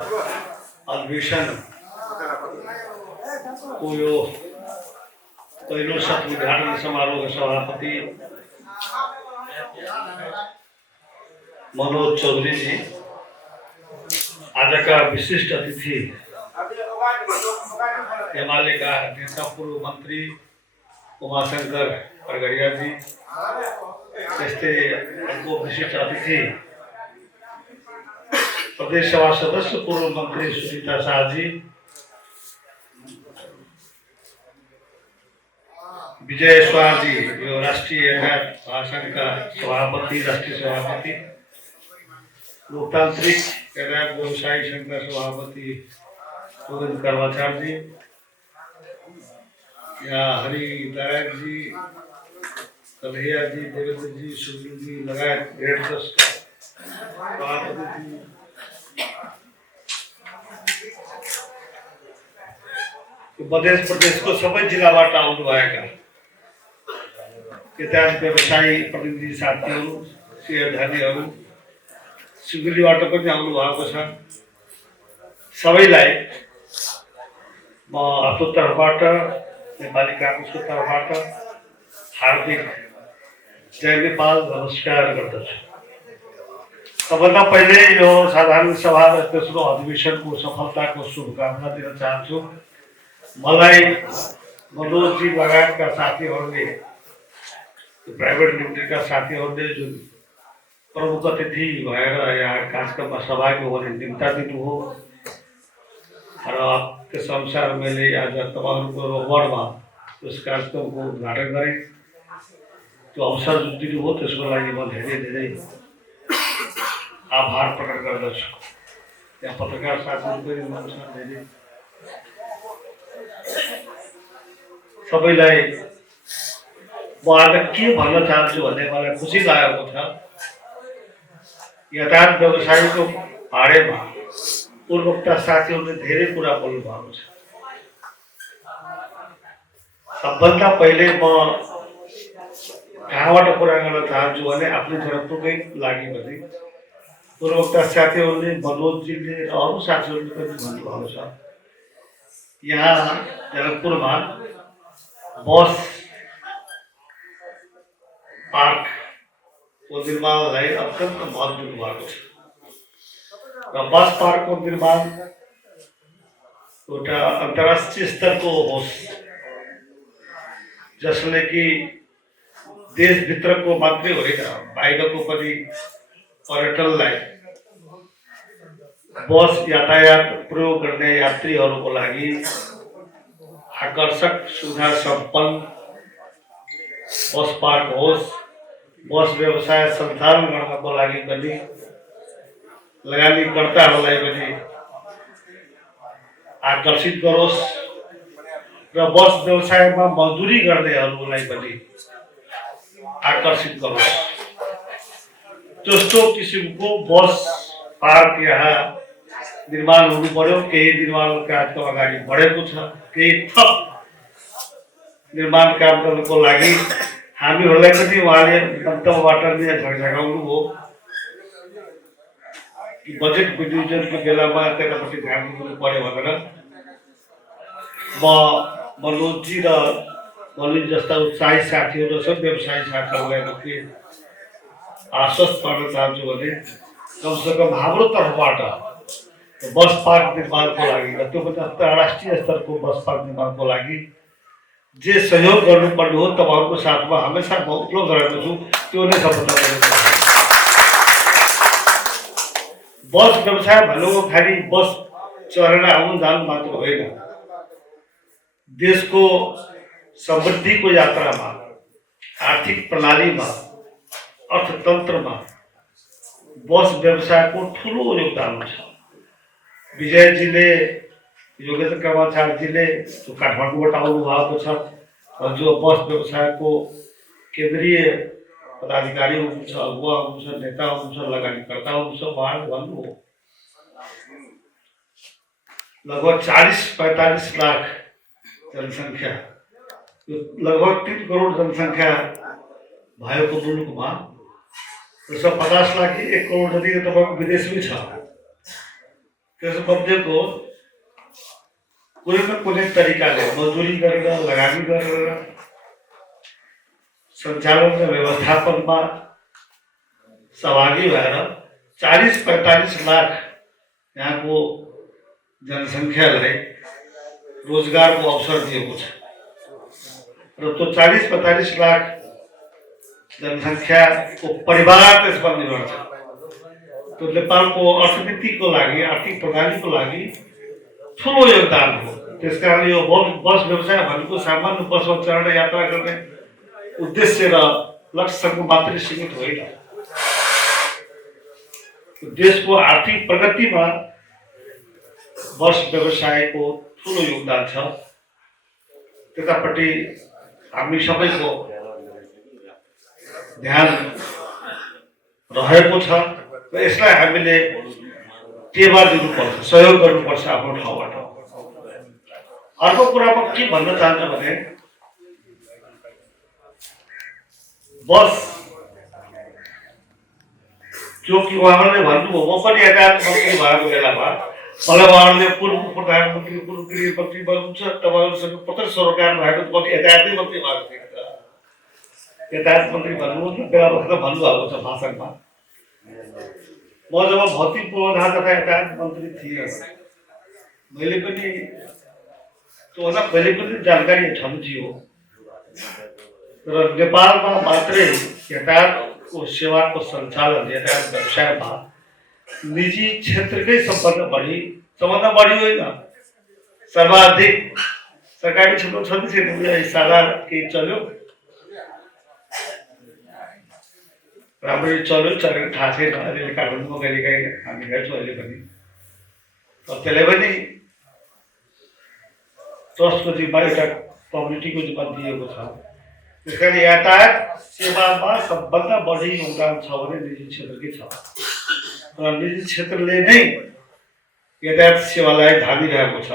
अधिवेशन को यो पहिलो सत्र उद्घाटन समारोहका सभापति मनोज चौधरीजी, आजका विशिष्ट अतिथि एमालेका नेता पूर्व मन्त्री उमाशंकर खरगडियाजी, त्यस्तै अर्को विशिष्ट अतिथि प्रदेश सभा सदस्य पूर्व मंत्री सुनीता शाहजी, विजय स्वाजी यो राष्ट्रीय महासंघ का सभापति, राष्ट्रीय सभापति, लोकतांत्रिक व्यवसायी संघ का सभापति गोविंद कर्माचार जी, या हरि नारायण जी, कन्हैया जी, देवेंद्र जी, सुनील जी लगायत 1.5 सभापति जी, मध्य प्रदेश को सबै जिल्लाबाट आउनुभएका यता व्यवसायी प्रतिनिधि साथीहरू, शेयरधारीहरू, सिलगढीबाट पनि आउनु भएको छ। सबैलाई म आफ्नो तर्फबाट, नेपाली काङ्ग्रेसको तर्फबाट हार्दिक जय नेपाल नमस्कार गर्दछु। सबभन्दा पहिले यो साधारण सभा र तेस्रो अधिवेशनको सफलताको शुभकामना दिन चाहन्छु। मलाई मनोजजी लगायतका साथीहरूले, प्राइभेट लिमिटेडका साथीहरूले जुन प्रमुख अतिथि भएर यहाँ कार्यक्रममा सहभागी हुने निम्ता दिनुभयो र त्यस अनुसार मैले आज तपाईँहरूको रोबरमा यस कार्यक्रमको उद्घाटन गरेँ। त्यो अवसर जुन दिनुभयो त्यसको लागि म धेरै धेरै आभार प्रकट गर्दछु। यहाँ पत्रकार साथीहरू पनि हुनुहुन्छ, धेरै सबैलाई म आज के भन्न चाहन्छु भने मलाई खुसी लागेको छ। यातायात व्यवसायीको बारेमा पूर्वोक्ता साथीहरूले धेरै कुरा बोल्नु भएको छ। सबभन्दा पहिले म कहाँबाट कुरा गर्न चाहन्छु भने आफ्नो जनत्वकै लागि पनि पूर्वोक्ता साथीहरूले, मनोजजीले र अरू साथीहरूले पनि भन्नुभएको छ, यहाँ जनकपुरमा बस पार्कको निर्माणलाई अत्यन्त महत्त्व दिनुभएको छ र बस पार्कको निर्माण एउटा अन्तर्राष्ट्रिय स्तरको होस्, जसले कि देशभित्रको मात्रै होइन बाहिरको पनि पर्यटनलाई बस यातायात प्रयोग गर्ने यात्रीहरूको लागि आकर्षक सुविधा सम्पन्न बस पार्क होस्, बस व्यवसाय सञ्चालन गर्नको लागि पनि लगानीकर्ताहरूलाई पनि आकर्षित गरोस् र बस व्यवसायमा मजदुरी गर्नेहरूलाई पनि आकर्षित गरोस्। त्यस्तो किसिमको बस पार्क यहाँ निर्माण हुनु पर्यो। केही निर्माण कार्यक्रम अगाडि बढेको छ, केही थप निर्माण काम गर्नको लागि हामीहरूलाई पनि उहाँले मन्तव्यबाट नै झगझगाउनु हो कि बजेट विनियोजनको बेलामा त्यतापट्टि ध्यान दिनु पर्यो भनेर म मनोजजी र मनोज जस्ता उत्साही साथीहरू र सब व्यवसायी साथीहरूलाई के आश्वस्त गर्न चाहन्छु भने कमसेकम हाम्रो तर्फबाट बस पार्क निर्माणको लागि र त्यो पनि अन्तर्राष्ट्रिय स्तरको बस पार्क निर्माणको लागि जे सहयोग गर्नुपर्ने हो तपाईँहरूको साथमा हमेसा म उपलब्ध रहेको छु। त्यो नै सफलता बस व्यवसाय भनेको खालि बस चढेर आउनु जानु मात्र होइन, देशको समृद्धिको यात्रामा, आर्थिक प्रणालीमा, अर्थतन्त्रमा बस व्यवसायको ठुलो योगदान छ। विजयजीले, योगेन्द्र कर्माचारजीले जो काठमाडौँबाट आउनु भएको छ र जो बस व्यवसायको केन्द्रीय पदाधिकारी हुनुहुन्छ, अगुवा हुनुहुन्छ, नेता हुनुहुन्छ, लगानीकर्ता हुनुहुन्छ, उहाँले भन्नुभयो लगभग 40-45 लाख जनसङ्ख्या, यो लगभग 3 करोड जनसङ्ख्या भएको मुलुकमा 150 लाख 1 करोड जति तपाईँको विदेशमै छ। त्यसमध्येको कुनै न कुनै तरिकाले मजदुरी गरेर लगानी गरेर सञ्चालन र व्यवस्थापनमा सहभागी भएर 40-45 लाख यहाँको जनसङ्ख्यालाई रोजगारको अवसर दिएको छ र त्यो 40-45 लाख जनसङ्ख्याको परिवार त्यसमा निर्भर छ। त्यो नेपालको अर्थनीतिको लागि आर्थिक प्रणालीको लागि ठुलो योगदान हो। त्यसकारण यो बस व्यवसाय भनेको सामान्य बसमा चढेर यात्रा गर्ने उद्देश्य र लक्ष्यसँग मात्रै सीमित होइन। देशको आर्थिक प्रगतिमा बस व्यवसायको ठुलो योगदान छ। त्यतापट्टि हामी सबैको ध्यान रहेको छ र यसलाई हामीले टेवा दिनुपर्छ, सहयोग गर्नुपर्छ आफ्नो ठाउँबाट। अर्को कुरामा के भन्न चाहन्छु भने बस जो कि उहाँहरूले भन्नुभयो, म पनि यातायात मन्त्री भएको बेलामा मलाई उहाँहरूले पूर्व प्रधानमन्त्री, पूर्व गृहमन्त्री भन्नुहुन्छ, तपाईँहरूसँग प्रत्यक्ष सरोकार भएको म यातायातै मन्त्री भएको थिएँ। यातायात मन्त्री भन्नुभयो बेला बस्दा भन्नुभएको छ भाषणमा। म जब भौतिक पूर्वाधार तथा यातायात मन्त्री थिएँ मैले पनि त्योभन्दा पहिले पनि जानकारी छन् हो। र नेपालमा मात्रै यातायातको सेवाको सञ्चालन, यातायात व्यवसायमा निजी क्षेत्रकै सबभन्दा बढी होइन, सर्वाधिक सरकारी क्षेत्र छ कि छैन साझा केही चल्यो, राम्ररी चल्यो चलेको थाहा छैन। अहिले काठमाडौँमा कहिलेकाहीँ हामी हेर्छौँ अहिले पनि। त्यसले पनि ट्रस्टको जिम्मा एउटा कम्युनिटीको जिम्मा दिएको छ। त्यस कारण यातायात सेवामा सबभन्दा बढी योगदान छ भने निजी क्षेत्रकै छ र निजी क्षेत्रले नै यातायात सेवालाई धानिरहेको छ।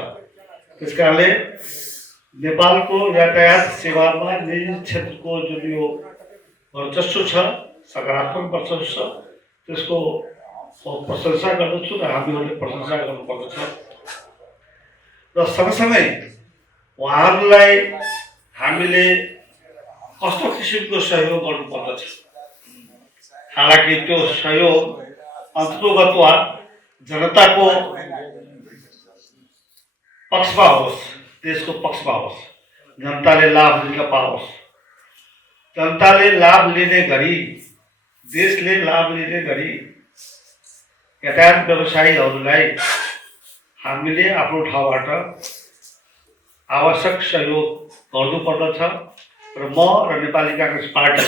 त्यस कारणले नेपालको यातायात सेवामा निजी क्षेत्रको जुन यो वर्चस्व छ, सकारात्मक वर्चस्व छ, त्यसको प्रशंसा गर्दछु र हामीहरूले प्रशंसा गर्नुपर्दछ। र सँगसँगै उहाँहरूलाई हामीले कस्तो किसिमको सहयोग गर्नुपर्दछ। हालाकि त्यो सहयोग अन्ततोगत्वा जनताको पक्षमा होस्, देशको पक्षमा होस्, जनताले लाभ लिन पाओस्। जनताले लाभ लिने गरी, देशले लाभ लिने गरी यातायात व्यवसायीहरूलाई हामीले आफ्नो ठाउँबाट आवश्यक सहयोग गर्नुपर्दछ। र म र नेपाली काङ्ग्रेस पार्टी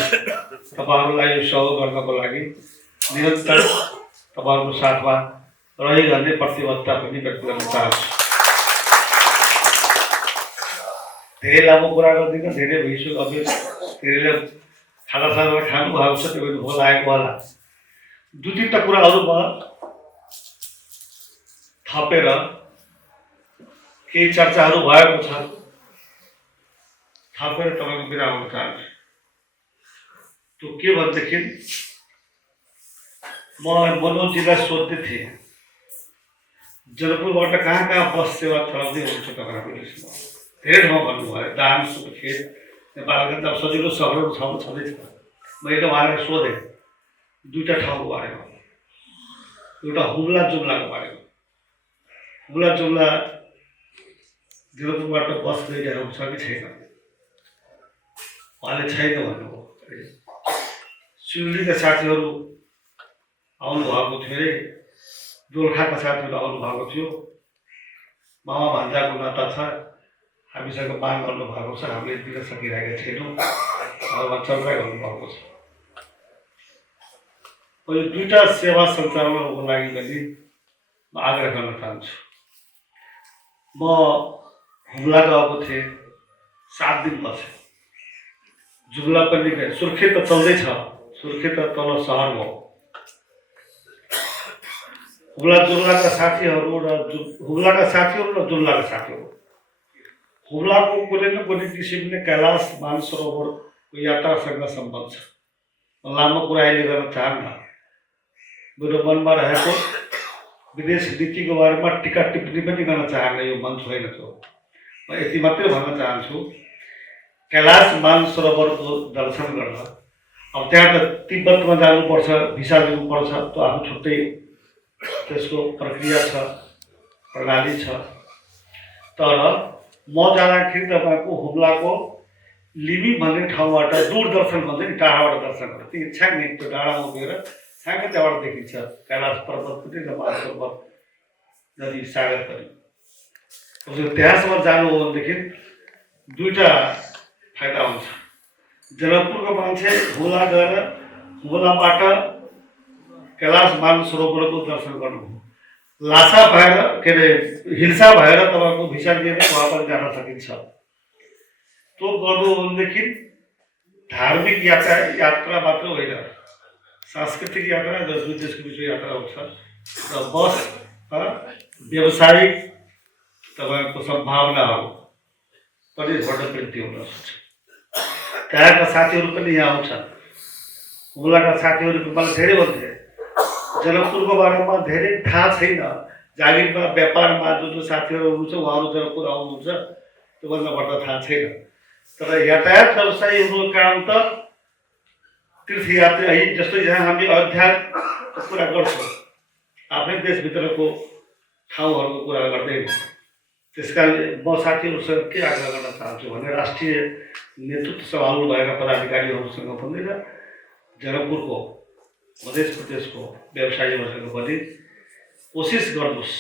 तपाईँहरूलाई यो सहयोग गर्नको लागि निरन्तर तपाईँहरूको साथमा रहिरहने प्रतिबद्धता पनि व्यक्त गर्न चाहन्छु। धेरै लामो कुरा गर्दिनँ, धेरै भइसक्यो। अब धेरैले खानासाना खानु भएको छ, त्यो पनि भोक लागेको होला। 2-3 कुराहरू म थपेर केही चर्चाहरू भएको छ थपेर तपाईँको विराम हुन चाहन्छु। त्यो के भनेदेखि म मनोजीलाई सोध्दै थिएँ जनकपुरबाट कहाँ बस सेवा चलाउँदै हुन्छ तपाईँहरूले। धेरै ठाउँ भन्नुभयो, दाङ, सुर्खेत, नेपालका सजिलो सहरहरू छँदैछ। मैले उहाँलाई सोधेँ 2टा ठाउँको बारेमा। एउटा हुम्ला जुम्लाको बारेमा। हुम्ला जुम्ला जनकपुरबाट बस गइरहेको छ कि छैन? उहाँले छैन भन्नुभयो। सिलगढीका साथीहरू आउनु भएको थियो अरे, दोलखाका साथीहरू आउनु भएको थियो। मामा भान्जाको नाता छ, हामीसँग माग गर्नु भएको छ, हामीले दिन सकिरहेका छैनौँ, उहाँमा चर्चा गर्नुभएको छ। यो 2टा सेवा सञ्चालनको लागि पनि म आग्रह गर्न चाहन्छु। म हुम्ला गएको थिएँ 7 दिनपछि। जुम्ला पनि गएँ। सुर्खेत त चल्दैछ, सुर्खेत त तल सहर हो। हुम्लाका साथीहरू र जुम्लाका साथीहरू हुम्लाको कुनै न कुनै किसिमले कैलाश मानसरोवरको यात्रासँग सम्बन्ध छ। म लामो कुरा अहिले गर्न चाहन्न। मेरो मनमा रहेको विदेश नीतिको बारेमा टिका टिप्पणी पनि गर्न चाहन्न, यो मञ्च होइन त्यो। म यति मात्रै भन्न चाहन्छु, कैलाश मानसरोवरको दर्शन गर्न अब त्यहाँ त तिब्बतमा जानुपर्छ, भिसा लिनुपर्छ, त्यो आफू छुट्टै त्यसको प्रक्रिया छ, प्रणाली छ। तर म जाँदाखेरि तपाईँको हुम्लाको लिमी भन्ने ठाउँबाट दूरदर्शन भन्छ नि, टाढाबाट दर्शन गर्छ। त्यो छ्याङ्ग त्यो डाँडामा उभिएर छ्याङ्ग त्यहाँबाट देखिन्छ कैलाश पर्वत पनि र मानसरोवर नदी सागर पनि। त्यहाँसम्म जानु हो भनेदेखि दुईवटा फाइदा हुन्छ। जनकपुरको मान्छे हुम्ला गएर हुम्लाबाट कैलाश मानसरोवरको दर्शन गर्नुभयो, लासा भएर के अरे हिल्सा भएर तपाईँको भिसा लिएर वहाँ पनि जान सकिन्छ। त्यो गर्नु हो भनेदेखि धार्मिक यात्रा मात्र होइन, सांस्कृतिक यात्रा र दुई देशको बिचको यात्रा हुन्छ। र बस व्यावसायिक तपाईँको सम्भावनाहरू पनि वृद्धि हुन सक्छ। त्यहाँका साथीहरू पनि यहाँ आउँछन्। हुम्लाका साथीहरू मलाई धेरै भन्थे, जनकपुरको बारेमा धेरै थाहा छैन, जागिरमा व्यापारमा जो साथीहरू हुनुहुन्छ उहाँहरू जनकपुर आउनुहुन्छ, त्योभन्दा बढ्दा थाहा छैन। तर यातायात व्यवसायीहरूको काम त तीर्थयात्रा है, जस्तो यहाँ हामी अध्यात्मको कुरा गर्छौँ, आफ्नै देशभित्रको ठाउँहरूको कुरा गर्दैन। त्यस कारणले म साथीहरूसँग के आग्रह गर्न चाहन्छु भने राष्ट्रिय नेतृत्व सम्हाल्नु भएका पदाधिकारीहरूसँग पनि र जनकपुरको मध्य प्रदेशको व्यवसायीहरूसँग पनि कोसिस गर्नुहोस्।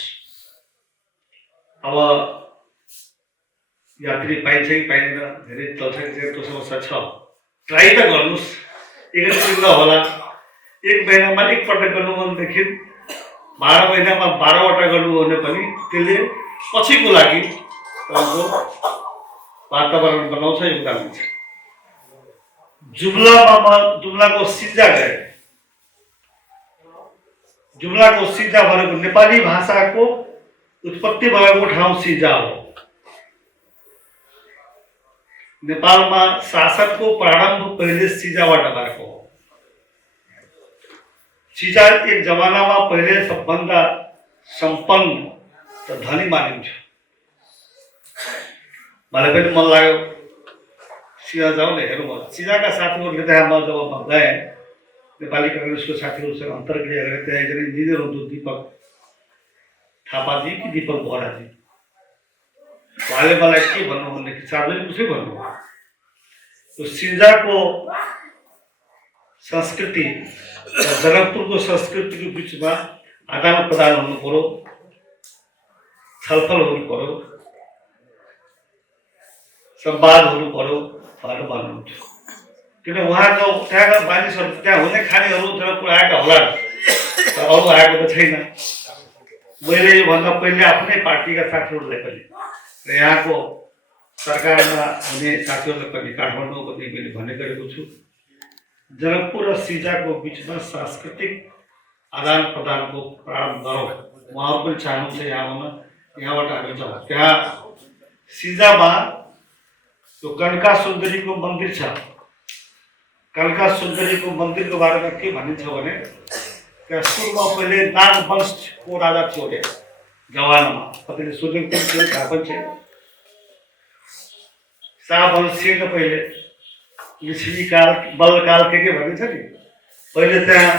अब यात्री पाइन्छ कि पाइँदैन, धेरै चल्छ कि त्यो समस्या छ, ट्राई त गर्नुहोस्। एक होला, एक महिनामा एकपल्ट गर्नु भनेदेखि 12 महिनामा 12वटा गर्नु भने पनि त्यसले पछिको लागि तपाईँको वातावरण बनाउँछ, योगदान दिन्छ। जुम्लाको सिजा गए। जुम्लाको सिजा भनेको नेपाली भाषाको उत्पत्ति भएको ठाउँ सिजा हो। नेपालमा शासनको प्रारम्भ पहिले सिजाबाट भएको हो। सिजा एक जमानामा पहिले सबभन्दा सम्पन्न र धनी मानिन्थ्यो। मलाई पनि मन लाग्यो सिजा जाउँ न हेरौँ। सिजाका साथीहरूले त्यहाँ म जब गएँ, नेपाली काङ्ग्रेसको साथीहरूसँग अन्तर्क्रिया गरेँ, त्यहाँ एकजना इन्जिनियर हुनुहुन्थ्यो, दीपक थापाजी कि दीपक बोहराजी। उहाँले मलाई के भन्नु भनेदेखि सार्वजनिक उसै भन्नुभयो, त्यो सिजाको संस्कृति र जनकपुरको संस्कृतिको बिचमा आदान प्रदान हुनु पर्यो, छलफल हुनु पर्यो, संवाद हुनु पर्यो भनेर भन्नुहुन्थ्यो। किन उहाँको त्यहाँका मानिसहरू, त्यहाँ हुने खानेहरू जनकपुर आएका होला, तर अरू आएको त छैन। मैले योभन्दा पहिले आफ्नै पार्टीका साथीहरूलाई पनि र यहाँको सरकारमा हुने साथीहरूलाई पनि काठमाडौँ पनि मैले भन्ने गरेको छु, जनकपुर र सिजाको बिचमा सांस्कृतिक आदान प्रदानको प्रारम्भ गरौँ। उहाँहरू पनि चाहनुहुन्छ यहाँ आउन, यहाँबाट हामी जाउँ। त्यहाँ सिजामा त्यो कनका सुन्दरीको मन्दिर छ। कनका सुन्दरीको मन्दिरको बारेमा के भनिन्छ भने त्यहाँ सुरुमा पहिले नागवंशको राजा थियो अरे जवानमा, कतिले सुनेको पनि थियो, थाहा पनि छैन। शाहवंशीय पहिले लिच्छवीकाल बलकाल के भनिन्छ नि, पहिले त्यहाँ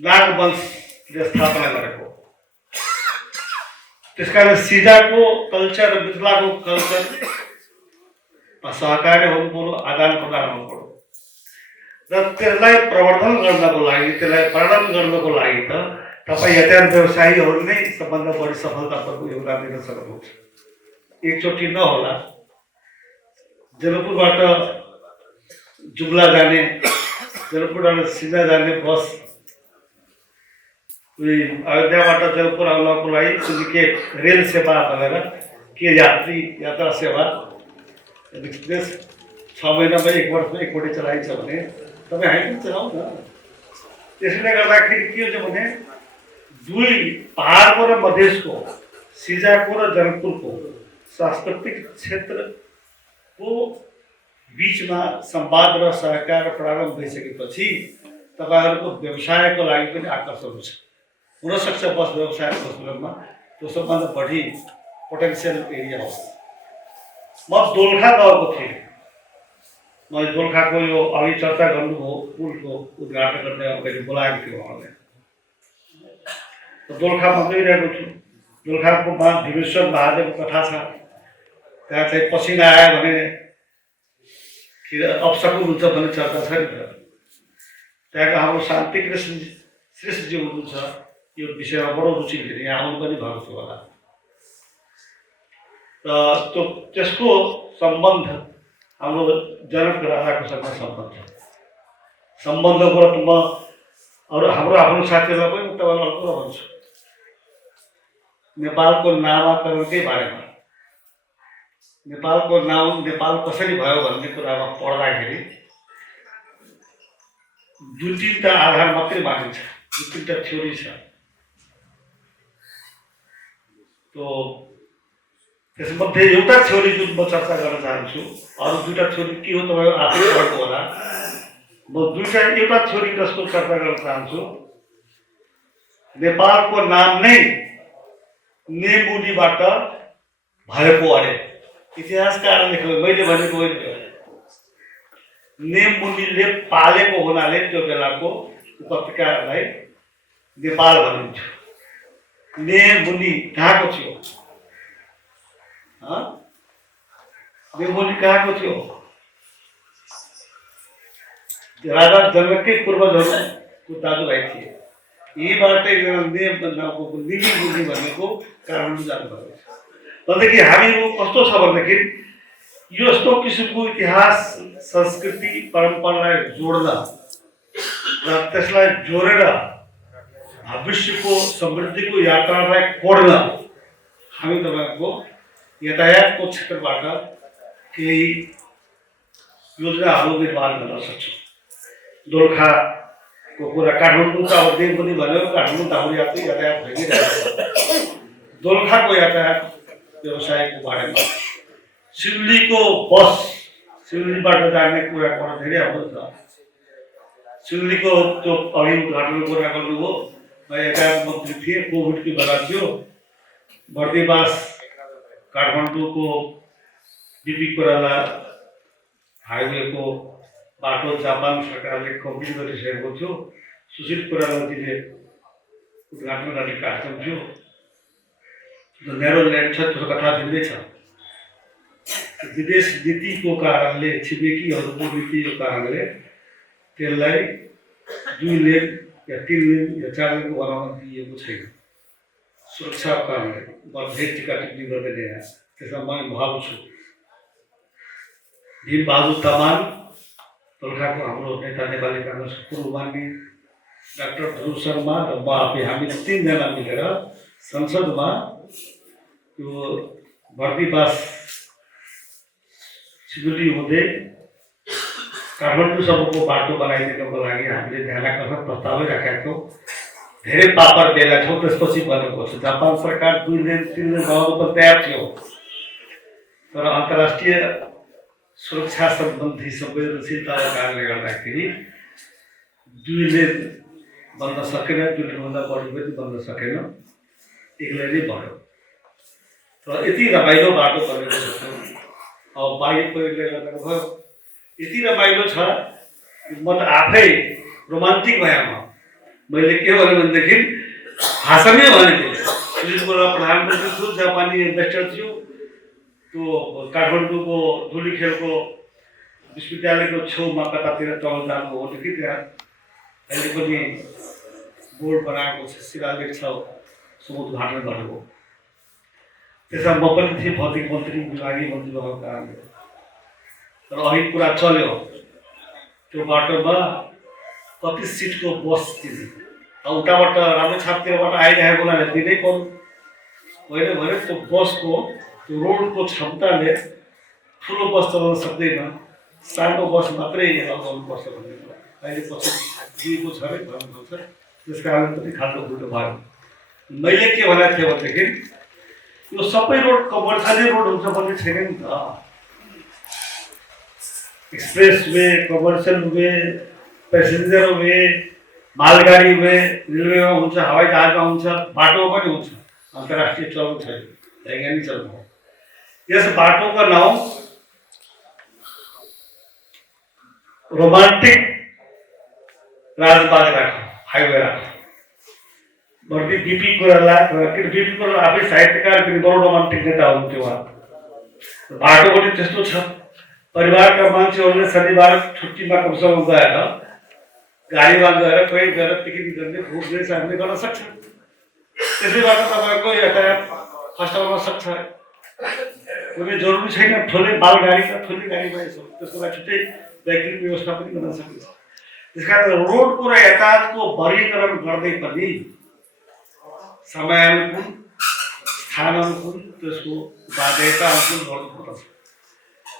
नागवंशले स्थापना गरेको। त्यस कारण सिजाको कल्चर र मिथिलाको कल्चर सहकार्य हुनु पर्यो, आदान प्रदान हुनु पर्यो। र त्यसलाई प्रवर्धन गर्नको लागि, त्यसलाई प्रारम्भ गर्नको लागि त तपाईँ यातायात व्यवसायीहरू नै सबभन्दा बढी सफलतापूर्वक योगदान दिन सक्नुहुन्छ। एकचोटि नहोला, जनकपुरबाट जुम्ला जाने, जनकपुरबाट सिजा जाने बस अयोध्याबाट जनकपुर आउनको लागि के रेल सेवा भनेर के यात्रा सेवा एक्सप्रेस 6 महिनामा 1 वर्षमा एकपल्ट चलाइन्छ भने तपाईँ हामी पनि चलाउँ न। त्यसैले गर्दाखेरि के हुन्छ भने दुई पहाडको र मधेसको, सिजाको र जनकपुरको सांस्कृतिक क्षेत्रको बिचमा संवाद र सहकार प्रारम्भ भइसकेपछि तपाईँहरूको व्यवसायको लागि पनि आकर्षण हुन्छ। हुनसक्छ बस व्यवसाय बसमा त्यो सबभन्दा बढी पोटेन्सियल एरिया हो। म दोलखा गएको थिएँ। मैले दोलखाको यो अघि चर्चा गर्नुभयो पुलको उद्घाटन गर्ने अगाडि बोलाएको थियो उहाँले। दोलखामा गइरहेको छु। दोलखाको भीमेश्वर महादेवको कथा छ। त्यहाँ चाहिँ पसिना आयो भने अपसकुन हुन्छ भन्ने चर्चा छ नि त। त्यहाँको हाम्रो शान्ति कृष्ण श्रेष्ठजी हुनुहुन्छ, यो विषयमा बडो रुचि लिएर यहाँ आउनु पनि भएको थियो होला। र त्यो त्यसको सम्बन्ध हाम्रो जनक राजाको सँग सम्बन्धबाट म अरू हाम्रो आफ्नो साथीहरूलाई पनि तपाईँलाई अर्को भन्छु। नेपालको नामाकरणकै बारेमा, नेपालको नाम नेपाल कसरी भयो भन्ने कुरामा पढ्दाखेरि दुई तिनवटा आधार मात्रै मानिन्छ, दुई तिनवटा थ्योरी छ। तो त्यसमध्ये एउटा थ्योरी जुन म चर्चा गर्न चाहन्छु, अरू दुईवटा थ्योरी के हो तपाईँ आफै पढ्नु होला। म एउटा थ्योरी जसको चर्चा गर्न चाहन्छु। नेपालको नाम नै नेमुनीबाट भएको अरे। इतिहासकार लेख्नु मैले भनेको होइन। नेमुनीले पालेको हुनाले त्यो बेलाको उपत्यकालाई नेपाल भनिन्छ। नेमुनी कहाँको थियो? नेमुनी कहाँको थियो? राजा जनककै पूर्वजहरूको दाजुभाइ थिए। यहीबाट निमी मुनि भनेको काठमाडौँ जानुभयो। भनेदेखि हामीहरू कस्तो छ भनेदेखि यस्तो किसिमको इतिहास संस्कृति परम्परालाई जोड्न र त्यसलाई जोडेर भविष्यको समृद्धिको यात्रालाई कोर्न हामी तपाईँको यातायातको क्षेत्रबाट केही योजनाहरू निर्माण गर्न सक्छौँ। दोलखाको कुरा काठमाडौँ त अब देवमुनि भन्यो, काठमाडौँ दाउरी यातायात भइरहेको छ। दोलखाको यातायात व्यवसायको बारेमा सिन्धुलीको बस, सिन्धुलीबाट जाने कुरा गर्न धेरै राम्रो छ। सिन्धुलीको त्यो अघि उद्घाटनको कुरा गर्नुभयो। म यातायात मन्त्री थिएँ, कोभिडको बेला थियो। बर्दिवास काठमाडौँको बिपी कोइराला हाइवेको बाटो जापान सरकारले कम्प्लिट गरिसकेको थियो। सुशील कोइरालाजीले उद्घाटन गर्ने कार्यक्रम थियो। न्यारो ल्यान्ड छ, त्यसको कथा भिन्दै छ। विदेश नीतिको कारणले, छिमेकीहरूको नीतिको कारणले त्यसलाई 2 लेन या 3 लेन या 4 लेन बनाउन दिएको छैन। सुरक्षाको कारणले धेरै टिका टिप्पणी गर्दैन। यहाँ त्यसमा म भाव छु। भीम बहादुर तामाङ, दोलखाको हाम्रो नेता, नेपाली काङ्ग्रेसको पूर्व मान्य डाक्टर ध्रुव शर्मा र म आफै, हामी 3 जना मिलेर संसदमा यो बर्दिवास सिन्धुली हुँदै काठमाडौँसम्मको बाटो बनाइदिनको लागि हामीले ध्यान आकर्षण प्रस्तावै राखेका थियौँ। धेरै पापर बेला थियौँ। त्यसपछि बनेको छ। जापान सरकार 2 लेन 3 लेन बनाउनु पनि तयार थियो, तर अन्तर्राष्ट्रिय सुरक्षा सम्बन्धी संवेदनशीलताको कारणले गर्दाखेरि 2 लेन बन्न सकेन। 2 लेनभन्दा बढी पनि बन्न सकेन, 1 लेन नै भयो। तर यति रमाइलो बाटो बनेको छ। अब बाहिर पहिरोले गर्दा भयो, यति रमाइलो छ। म त आफै रोमान्टिक भएँ। मैले के भने भनेदेखि भाषणमै भनेको सुशील प्रधानमन्त्री थियो, जापानी इन्भेस्टर थियो। त्यो काठमाडौँको धुलीखेलको विश्वविद्यालयको छेउमा कतातिर तल जानु हो कि त्यहाँ अहिले पनि बोर्ड बनाएको छ, शिलालेख छ, उद्घाटन गरेको। त्यसमा म पनि थिएँ, भौतिक मन्त्री, विभागीय मन्त्री भएको कारणले। तर अघि कुरा चल्यो, त्यो बाटोमा कति सिटको बस दिने। उताबाट रामेछापतिरबाट आइरहेको हुनाले दिनै पर्यो। होइन भने त्यो बसको, त्यो रोडको क्षमताले ठुलो बस चलाउन सक्दैन, सानो बस मात्रै लगाउनुपर्छ भन्ने कुरा अहिले पछि दिएको छ अरे भन्नुहुन्छ। त्यस कारण पनि खाल्डो खुल्डो भयो। मैले के भनेको थिएँ भनेदेखि यो सबै रोड कमर्सियल रोड हुन्छ भन्ने छैन नि त। Express way, commercial way, passenger way, मालगाडी में रेलवेमा हुन्छ, हवाई जहाजमा हुन्छ, बाटोमा पनि हुन्छ। अन्तर्राष्ट्रिय चलन छ, वैज्ञानिक चलन हो। यस बाटोको नाउँ रोमान्टिक राजमार्ग राख्नु, हाइवे राख्नु। बर्दी बीपी कोइराला, बीपी कोइराला आफै साहित्यकार पनि बडो रोमान्टिक नेता हुनुहुन्थ्यो उहाँ। बाटो पनि त्यस्तो छ, परिवारका मान्छेहरूले शनिबार छुट्टीमा कमसेकम गएर गाडीमा गएर कहीँ गएर पिकनिक गर्ने, घुम्ने चाहने गर्न सक्छ। त्यसले गर्दा तपाईँको यातायात फस्टाउन सक्छ। कुनै जरुरी छैन ठुलै मालगाडी र ठुलै गाडीमा यसो, त्यसको लागि छुट्टै वैकल्पिक व्यवस्था पनि गर्न सकिन्छ। त्यसकारण रोडको र यातायातको वर्गीकरण गर्दै पनि समयानुकूल, स्थानानुकूल, त्यसको बाध्यता अनुकूल गर्नुपर्छ।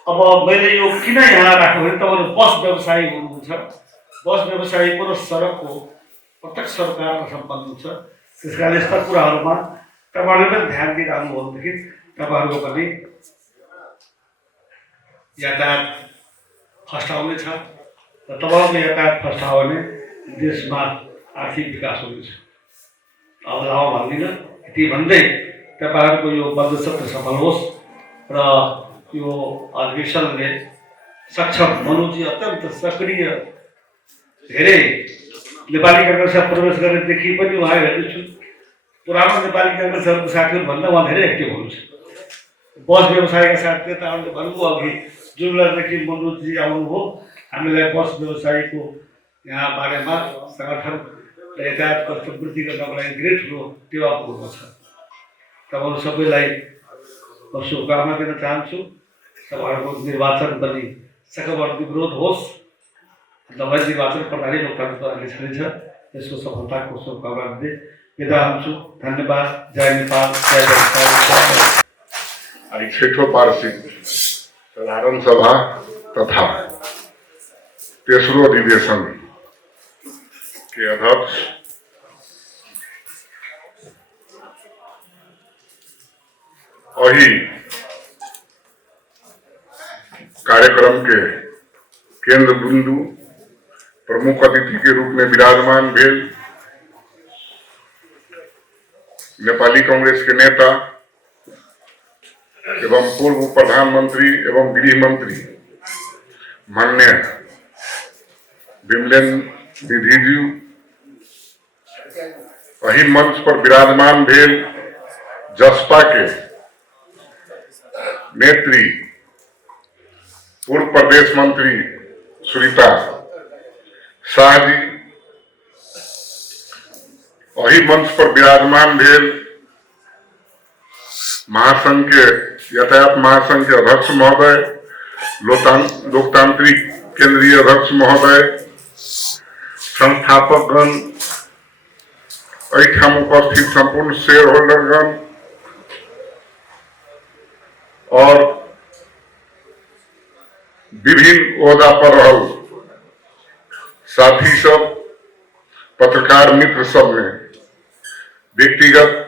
अब मैले यो किन यहाँ राखेँ भने तपाईँहरू बस व्यवसायी हुनुहुन्छ। बस व्यवसायीको र सडकको प्रत्यक्ष सरकारसँग सम्बन्ध छ। त्यस कारण यस्ता कुराहरूमा तपाईँहरूले पनि ध्यान दिइरहनु हो भनेदेखि तपाईँहरूको पनि यातायात फस्टाउनेछ र तपाईँहरूको यातायात फस्टायो भने देशमा आर्थिक विकास हुनेछ। अब लाभ भन्दिनँ, यति भन्दै तपाईँहरूको यो बन्द सत्र सफल होस् र यो अधिवेशनले सक्षम मनोजी अत्यन्त सक्रिय, धेरै नेपाली काङ्ग्रेसमा प्रवेश गरेदेखि पनि उहाँ हेर्दैछु पुरानो नेपाली काङ्ग्रेसहरूको साथीहरूभन्दा उहाँ धेरै एक्टिभ हुनुहुन्छ। बस व्यवसायका साथीहरूले भन्नुभयो अघि जुनलादेखि मनोजी आउनुभयो, हामीलाई बस व्यवसायको यहाँ बारेमा सङ्गठन र यातायात कस्तो वृद्धि गर्नको लागि धेरै ठुलो टेवा पुग्नु छ। तपाईँहरू सबैलाई शुभकामना दिन चाहन्छु। तपाईँहरूको निर्वाचन पनि सकभर विरोध होस्। दबाई निर्वाचन प्रणाली लोकतन्त्र इलेक्सन छ, त्यसको सफलताको शुभकामना दिँदै विदा हुन्छु। धन्यवाद। जय नेपाल, जय नेपाल। आज छठौं वार्षिक साधारण सभा तथा तेसरो अधिवेशन के अध्यक्ष वही कार्यक्रम के केंद्र बिंदु प्रमुख अतिथि के रूप में विराजमान भेल नेपाली कांग्रेस के नेता एवं पूर्व प्रधानमंत्री एवं गृह मंत्री माननीय विमलेन्द्र निधि जी, वही मंच पर विराजमान भेल जसपा के नेत्री पूर्व प्रदेश मंत्री सुनीता शाह जी, वही मंच पर विराजमान भेल महासंघ के यातायात महासंघ के अध्यक्ष महोदय, लोकतांत्रिक केंद्रीय अध्यक्ष महोदय, संस्थापकगण, एठाम उपस्थित संपूर्ण शेयर होल्डरगण और विभिन्न ओहदा पर रहल साथी सब, पत्रकार मित्र सब में व्यक्तिगत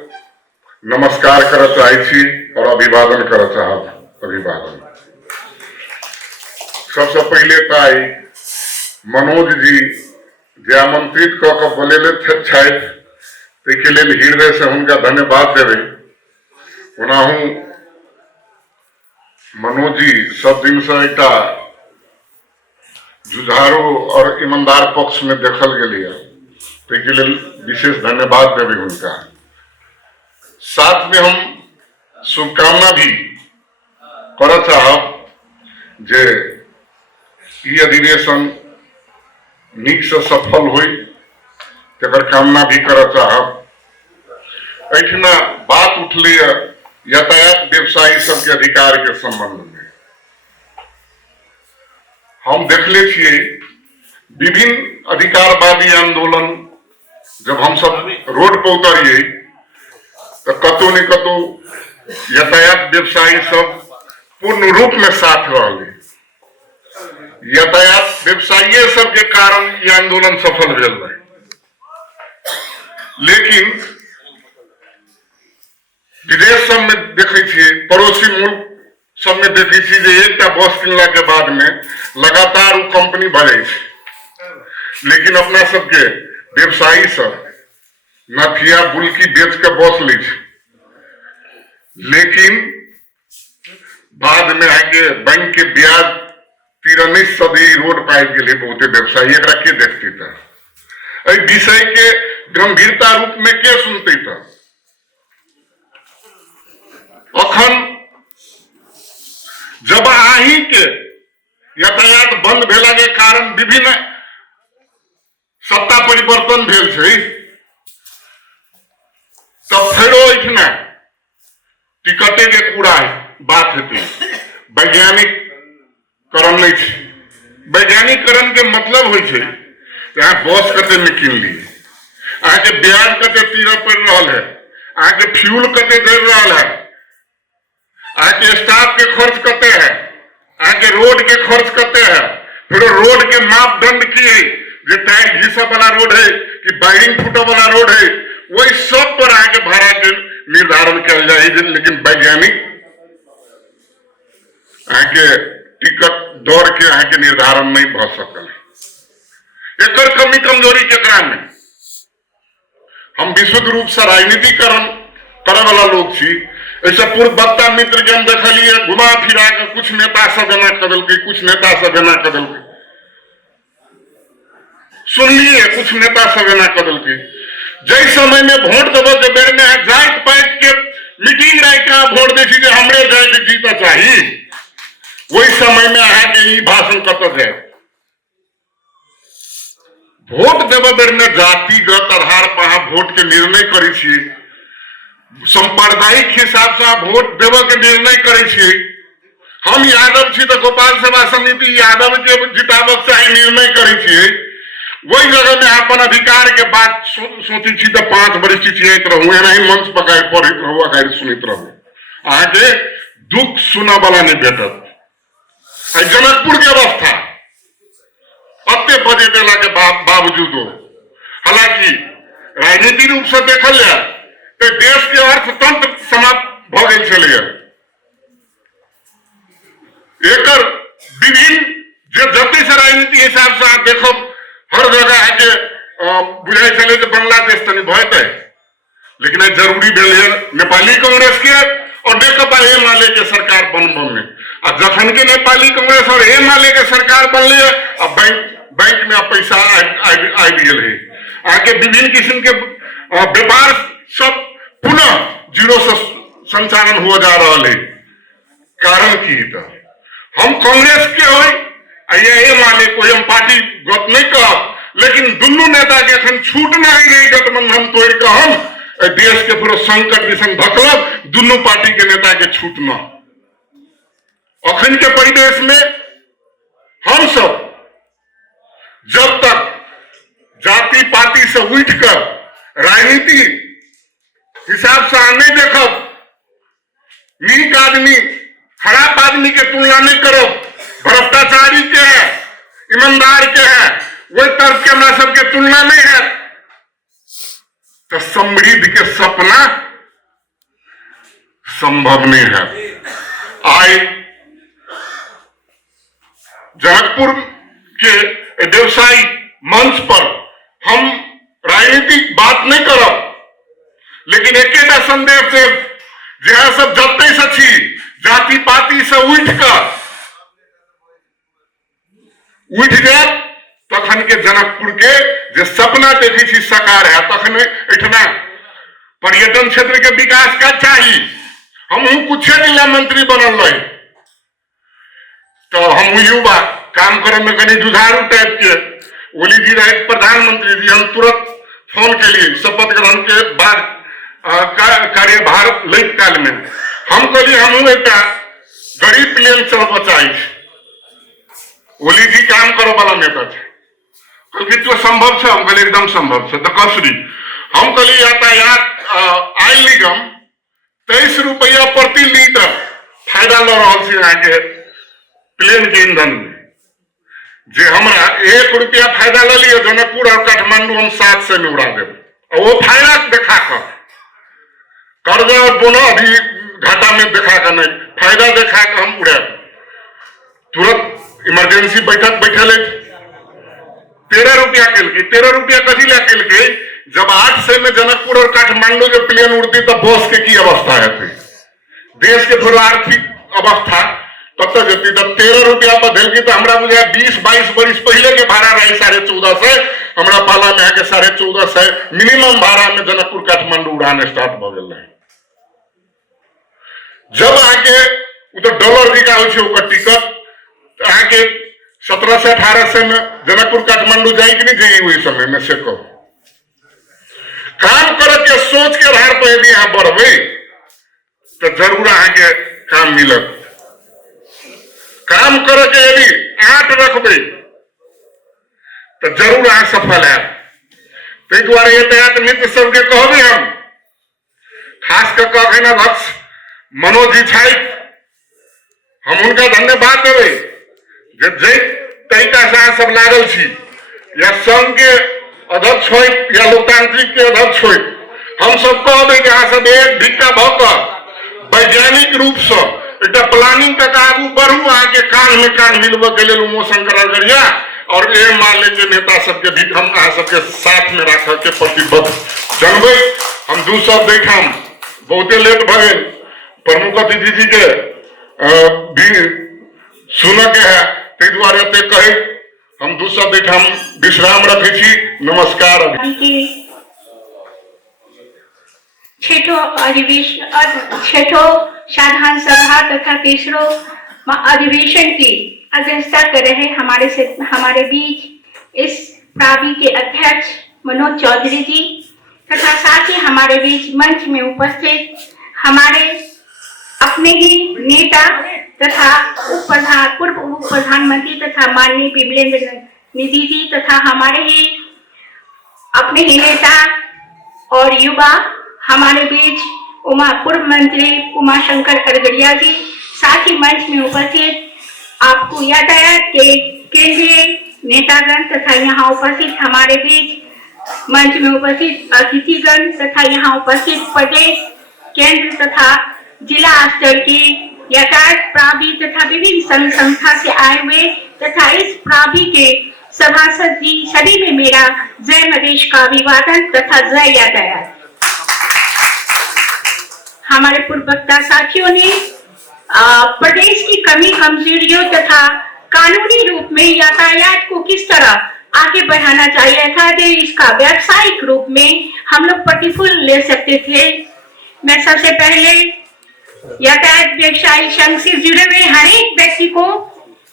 नमस्कार करना चाहे और अभिवादन करना चाहत। अभिवादन सबसे पहले ताई मनोज जी जे आमंत्रित कऽ बोलेले ताहि लेल हृदय से उनका धन्यवाद देवे। ओनाहू मनोज जी सब दिन से एक जुझारू और ईमानदार पक्ष में देखल गया, ताहि लेल विशेष धन्यवाद देवे उनका। साथ में हम शुभकामना भी कर चाहब जे ई अधिवेशन निक से सफल हो, तेकर कामना भी कर चाहब। एठिना बात उठले यातायात व्यवसायी सबके अधिकार के संबंध में। हम देखले छिए विभिन्न अधिकारवादी आंदोलन जब हम सब रोड पर उतरिए तो कतौ न कतौ यातायात व्यवसायी सब पूर्ण रूप में साथ रहे। यातायात व्यवसायी सब के कारण ये आंदोलन सफल भेल रहे। लेकिन विदेश सब में देखे छिए, पड़ोसी मुल्क सब में देखे छिए जे एकटा बस किनला के बाद में लगातार वो कंपनी बढ़े, लेकिन अपना सबके व्यवसायी सब माफिया बुल्की बेच के बस ली, लेकिन बाद में आके बैंक के ब्याज 93% रोड पाई गए बहुते व्यवसायी एकरा के देखते था, विषय के गंभीरता रूप में के सुनते था। अखन जब आही के यातायात बंद भेला के कारण विभिन्न सत्ता परिवर्तन भेल छै, तब फेरो एठना टिकटे के कूड़ा बात हेतै। वैज्ञानिककरण नहीं छै। वैज्ञानिककरण के मतलब होइ छै यहाँ बस कते में किन लिए, अहाँ के ब्याज कते तीरा पड़ रहा है, अहाँ के फ्यूल कते दे रहा है, अहाँ के स्टाफ के खर्च कते है, अहाँ के रोड के खर्च कते है, फिर रोड के मापदंड की है, जो टायर घिसा वाला रोड है कि वायरिंग फूटा वाला रोड है, वही सब पर आके भाड़ा के निर्धारण किया जाए। लेकिन वैज्ञानिक आके टिकट दौड़ के आके निर्धारण नहीं भ सकल। एकर कमी कमजोरी केकरा में? हम विशुद्ध रूप से राजनीतिकरण करे वाला लोग छी। ऐसे पूर्ववक्ता मित्र के हम देखलिए घुमा फिरा के कुछ नेता सब एना कर देलकै, कुछ नेता सब एना कर देलकै, सुनलिए कुछ नेता सब एना कर देलकै। जै समय में वोट देवे के बेर में जात पात के मीटिंग राख के वोट दै छी जे हमरे जात जीता चाहिए, वही समय में अहाँ के ई भाषण कत जाए। वोट देवे बेर में जातिगत आधार पर अहाँ वोट के निर्णय करै छी, सांप्रदायिक हिसाब से वोट देवे के निर्णय करै छी। हम यादव छी तो गोपाल सभा समिति यादव के जिताबक चाहे निर्णय करै छी। वही जगह में अपन अधिकार के बात सोची छी तो 5 बरिस चिचियात रहूं, एना ही मंच पकाए पढ़ित रहूं, अगर सुनित रहूं, अहाँ के दुख सुना वाला नहीं भेटत। जनकपुर के अवस्था अत्ते बजट देला के बावजूदो, हालांकि राजनीतिक रूप से देखल जाए तो देश के अर्थतंत्र समाप्त भ गेल छलैया। एकर विभिन्न जते से राजनीति हिसाब से आप देखब हर जगह आके बुझाई चले जो बांग्लादेश तनी भयते, लेकिन जरूरी भेल है नेपाली कांग्रेस के और नेकपा एमाले के सरकार बनने। आ जखन के नेपाली कांग्रेस और एमाले के सरकार बनले अब बैंक में पैसा आबि गेल है, आके विभिन्न किस्म के व्यापार सब पुनः जीरो से संचालन हो जा रहा है। कारण की तो हम कांग्रेस के हो एमाले कोई हम पार्टी गत नहीं कह, लेकिन दुनू नेता के अखन छूट नहीं गई गठबंधन तोड़ के हम देश के पूरा संकट दिशन धकलब, दुनू पार्टी के नेता के छूट न। अखन के परिवेश में हम सब जब तक जाति पाति से उठ कर राजनीति हिसाब से नहीं देखब, नीक आदमी खराब आदमी के तुलना नहीं करब, भ्रष्टाचारी के है ईमानदार के है वही तर्क के हमरा सबके तुलना नहीं है, तो समृद्धि के सपना संभव नहीं है। आज जनकपुर के व्यवसायी मंच पर हम राजनीतिक बात नहीं करब, लेकिन एकेटा संदेश से जहाँ सब जते से छी जाति पाति से उठ जाए तखन के जनकपुर के जे सपना देखी छी साकार है, तखन इतना पर्यटन क्षेत्र के विकास का चाहिए। हम कुछ जिला मंत्री बनल रहे तो हम युवा काम करे में कहीं जुझारू टाइप के, ओली जी रहे प्रधानमंत्री जी, हम तुरंत फोन के लिए शपथ ग्रहण के बाद कार्यभार लैत काल में हम कहली हम एक गरीब प्लेन चल बचाई। ओली जी काम करो वाला नेता थे, कहली तो संभव है, हम कहली एकदम संभव है। तो कसरी हम कहली यातायात आयल निगम 23 रुपया प्रति लीटर फायदा ल रहा है प्लेन के ईंधन में, जे हमरा 1 रुपया फायदा ले लियो जनकपुर और काठमांडू हम 700 में उड़ा देव, और वो फायदा देखा कर कर्जा और बोलो अभी घाटा में देखा कर नहीं, फायदा देखा कर हम उड़े। तुरंत इमरजेंसी बैठक बैठे ₹13 के 13 रुपया कथी ला के जब 8 से में जनकपुर और काठमांडू जो प्लेन उड़ती तब बस के की अवस्था है देश के थोड़ा आर्थिक अवस्था तब तक जती तब 13 रुपया पर दिल तो हमरा बुझा 20-22 वर्ष पहले के भाड़ा रही 1450 हमरा पाला में आके 1450 मिनिमम भाड़ा में जनकपुर काठमांडू उड़ान स्टार्ट हो गए। जब आके तो डॉलर जी का हो टिकट आके 17 से 18 से में जनकपुर काठमांडू जाए कि नहीं जाइए वही समय में से कहो काम करे के सोच के आधार पर यदि यहाँ बढ़े तो जरूर आगे काम मिलत। काम करे के यदि आट रखबे तो जरूर अहाँ सफल है। ताहि दुआरे यातायात मित्र सबके कहबे हम खास कर कहबे ना अध्यक्ष मनोज जी छथि हम उनका धन्यवाद देवे जे तरीका से अहाँ सब लागल छी या संघ के अध्यक्ष हो या लोकतांत्रिक के अध्यक्ष हो हम सब कहबे कि अहाँ सब एक धिक्का भ क वैज्ञानिक रूप से एक प्लानिंग तक आगू बढ़ू आगे कान में कान मिलबे के लिए उमाशंकर अगरिया और ये मान लेंगे नेता सबके भी हम अहाँ सबके साथ में रख के प्रतिबद्ध जनबे। हम दू सब देखम बहुते लेट भ गए प्रमुख अतिथि जी के भी सुन के है ताहि दुआरे ते कहे हम दू सब देखम विश्राम रखे छी। नमस्कार। छठो साधारण सभा तथा तीसरो अधिवेशन की अध्यक्षता कर रहे हमारे बीच इस प्रावी के अध्यक्ष मनोज चौधरी जी तथा साथ ही हमारे बीच मंच में उपस्थित हमारे अपने ही नेता तथा पूर्व उप प्रधानमंत्री तथा माननीय विमलेंद्र निधि जी तथा हमारे ही अपने ही नेता और युवा हमारे बीच पूर्व मंत्री उमाशंकर अरगड़िया जी साथ ही मंच में उपस्थित आपको यातायात के केंद्रीय नेतागण तथा यहाँ उपस्थित हमारे बीच मंच में उपस्थित अतिथिगण तथा यहाँ उपस्थित प्रदेश केंद्र तथा जिला स्तर की यातायात प्रावी तथा विभिन्न संघ संस्था से आए हुए तथा इस प्रावी के सभासद जी सभी में मेरा जय मदेश का अभिवादन तथा जय यातायात। हमारे पूर्व वक्ता साथियों ने प्रदेश की कमी कमजोरियों तथा कानूनी रूप में यातायात को किस तरह आगे बढ़ाना चाहिए था इसका व्यावसायिक रूप में हम लोग प्रतिफल ले सकते थे। मैं सबसे पहले यातायात व्यवसायी संघ से जुड़े हुए हर एक व्यक्ति को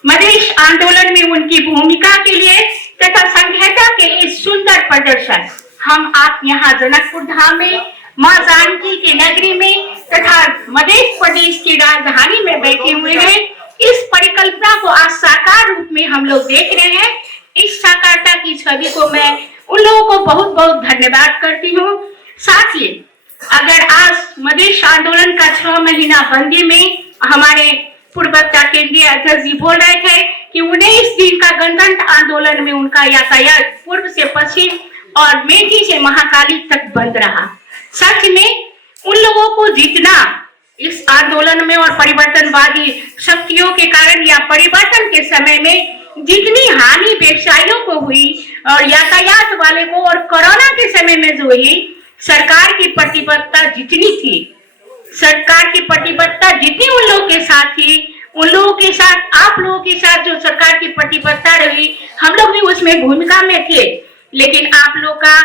मधेश आंदोलन में उनकी भूमिका के लिए तथा संघीयता के इस सुंदर प्रदर्शन हम आप यहाँ जनकपुर धाम में माँ जानकी के नगरी में तथा मध्य प्रदेश की राजधानी में बैठे हुए हैं। इस परिकल्पना को आज साकार रूप में हम लोग देख रहे हैं। इस साकारता की छवि को मैं उन लोगों को बहुत बहुत धन्यवाद करती हूँ। साथ ही अगर आज मधेश आंदोलन का 6 महीना बंदी में हमारे पूर्ववक्ता केंद्रीय अध्यक्ष जी बोल रहे थे कि 19 दिन का गणतंत्र आंदोलन में उनका यातायात पूर्व से पश्चिम और मेठी से महाकाली तक बंद रहा। सच में उन लोगों को जितना इस आंदोलन में और परिवर्तनवादी शक्तियों के कारण या परिवर्तन के समय में जितनी हानि व्यवसायियों को हुई और यातायात वाले को और कोरोना के समय में जो हुई, सरकार की प्रतिबद्धता जितनी थी, सरकार की प्रतिबद्धता जितनी उन लोगों के साथ थी, उन लोगों के साथ आप लोगों के साथ जो सरकार की प्रतिबद्धता रही, हम लोग भी उसमें भूमिका में थे। लेकिन आप लोग का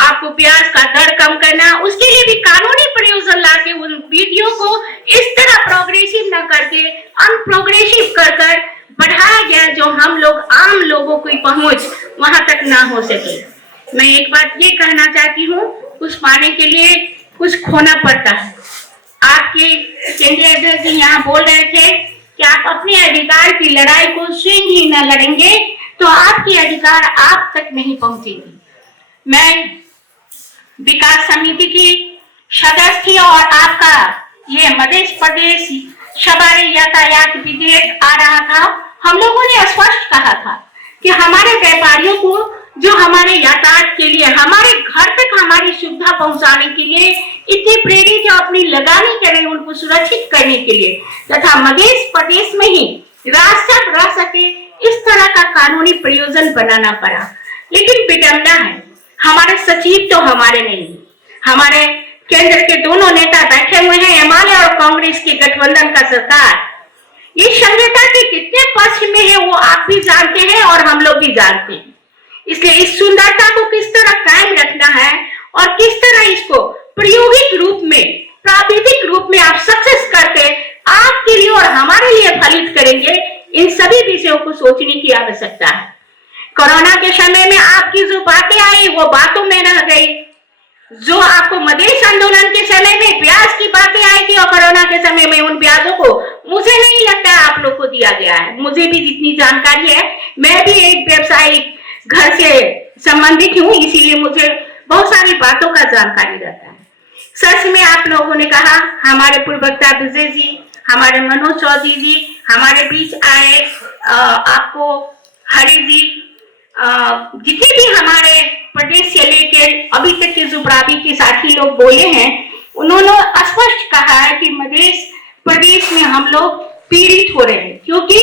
आपको प्याज का दर कम करना, उसके लिए भी कानूनी प्रयोजन लाके उन वीडियो को इस तरह प्रोग्रेसिव न करके अनप्रोग्रेसिव कर बढ़ाया गया जो हम लोग आम लोगों की पहुंच वहां तक ना हो सके। मैं एक बात ये कहना चाहती हूँ, कुछ पाने के लिए कुछ खोना पड़ता है। आपके केंद्रीय अध्यक्ष जी यहाँ बोल रहे थे कि आप अपने अधिकार की लड़ाई को स्वयं ही न लड़ेंगे तो आपके अधिकार आप तक नहीं पहुंचेगी। मैं विकास समिति की सदस्य थी और आपका ये मध्य प्रदेश सवारी यातायात विधेयक आ रहा था। हम लोगों ने स्पष्ट कहा था कि हमारे व्यापारियों को जो हमारे यातायात के लिए हमारे घर तक हमारी सुविधा पहुंचाने के लिए इतनी प्रेरित जो अपनी लगानी करें उनको सुरक्षित करने के लिए तथा मध्य प्रदेश में ही रास्ता रह सके इस तरह का कानूनी प्रयोजन बनाना पड़ा। लेकिन विडम्बना है, हमारे सचिव तो हमारे नहीं, हमारे केंद्र के दोनों नेता बैठे हुए हैं, एमआरए और कांग्रेस के गठबंधन का सरकार। ये संहिता के कितने पक्ष में है वो आप भी जानते हैं और हम लोग भी जानते हैं। इसलिए इस सुंदरता को किस तरह कायम रखना है और किस तरह इसको प्रायोगिक रूप में, प्राविधिक रूप में आप सक्सेस करके आपके लिए और हमारे लिए फलित करेंगे, इन सभी विषयों को सोचने की आवश्यकता है। कोरोना के समय में आपकी जो बातें आई वो बातों में रह गई, जो आपको मधेश आंदोलन के समय में ब्याज की बातें आई थी और कोरोना के समय में उन ब्याजों को मुझे नहीं लगता आप लोग को दिया गया है। मुझे भी जितनी जानकारी है, मैं भी एक व्यवसायिक घर से संबंधित हूँ, इसीलिए मुझे बहुत सारी बातों का जानकारी रहता है। सच में आप लोगों ने कहा, हमारे पूर्व वक्ता विजय जी, हमारे मनोज चौधरी जी हमारे बीच आए, आपको हरि जी, जितने भी हमारे प्रदेश से लेकर अभी तक के जो प्रावी के साथी लोग बोले हैं, उन्होंने स्पष्ट कहा है कि मध्य प्रदेश में हम लोग पीड़ित हो रहे हैं, क्योंकि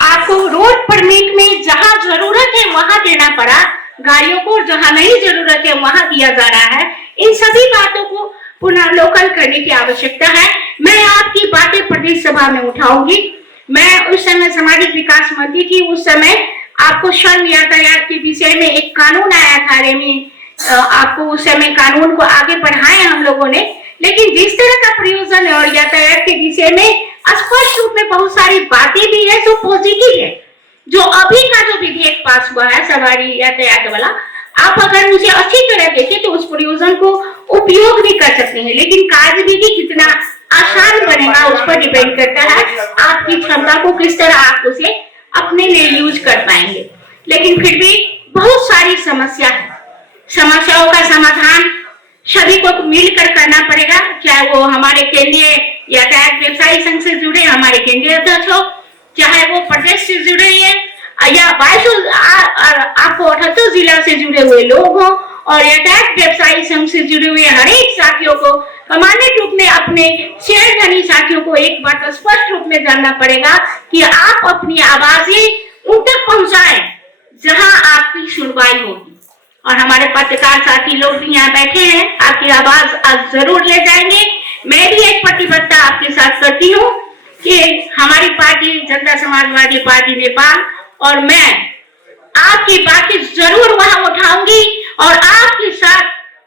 आपको रोड परमिट में जहां जरूरत है वहां देना पड़ा, गाड़ियों को जहां नहीं जरूरत है वहां दिया जा रहा है। इन सभी बातों को पुनर्लोकन करने की आवश्यकता है। मैं आपकी बातें प्रदेश सभा में उठाऊंगी। मैं उस समय सामाजिक विकास मंत्री थी, उस समय आपको श्रम यातायात के विषय में एक कानून आया था में, आपको उस समय कानून को आगे बढ़ाए हम लोगों ने, लेकिन जिस तरह का प्रयोजन और यातायात के विषय में स्पष्ट रूप में बहुत सारी बातें भी है जो पॉजिटिव है। जो अभी का जो विधेयक पास हुआ है सवारी यातायात वाला, आप अगर उसे अच्छी तरह देखें तो उस प्रयोजन को उपयोग भी कर सकते हैं, लेकिन कार्यविधि कितना आसान बनेगा उस पर डिपेंड करता है आपकी क्षमता को किस तरह आप उसे अपने लिए यूज कर पाएंगे। लेकिन फिर भी बहुत सारी समस्या है, समस्याओं का समाधान सभी को मिलकर करना पड़ेगा, चाहे वो हमारे केंद्रीय यातायात व्यवसायी संघ से जुड़े हमारे केंद्रीय अध्यक्ष हो, चाहे वो प्रदेश से जुड़े हैं या आपको 78 जिला से जुड़े हुए लोग हो और यातायात व्यवसायी संघ से जुड़े हुए हर एक साथियों को, सामान्य रूप में अपने शेयर धनी साथियों को एक बात स्पष्ट रूप में जानना पड़ेगा कि आप अपनी आवाजें उन तक पहुंचाएं जहां आपकी सुनवाई होगी। और हमारे पत्रकार साथी लोग भी यहाँ बैठे हैं, आपकी आवाज आज जरूर ले जाएंगे। मैं भी एक प्रतिबद्धता आपके साथ करती हूँ कि हमारी पार्टी जनता समाजवादी पार्टी नेपाल और मैं आपकी बातें जरूर वहां उठाऊंगी और आपके साथ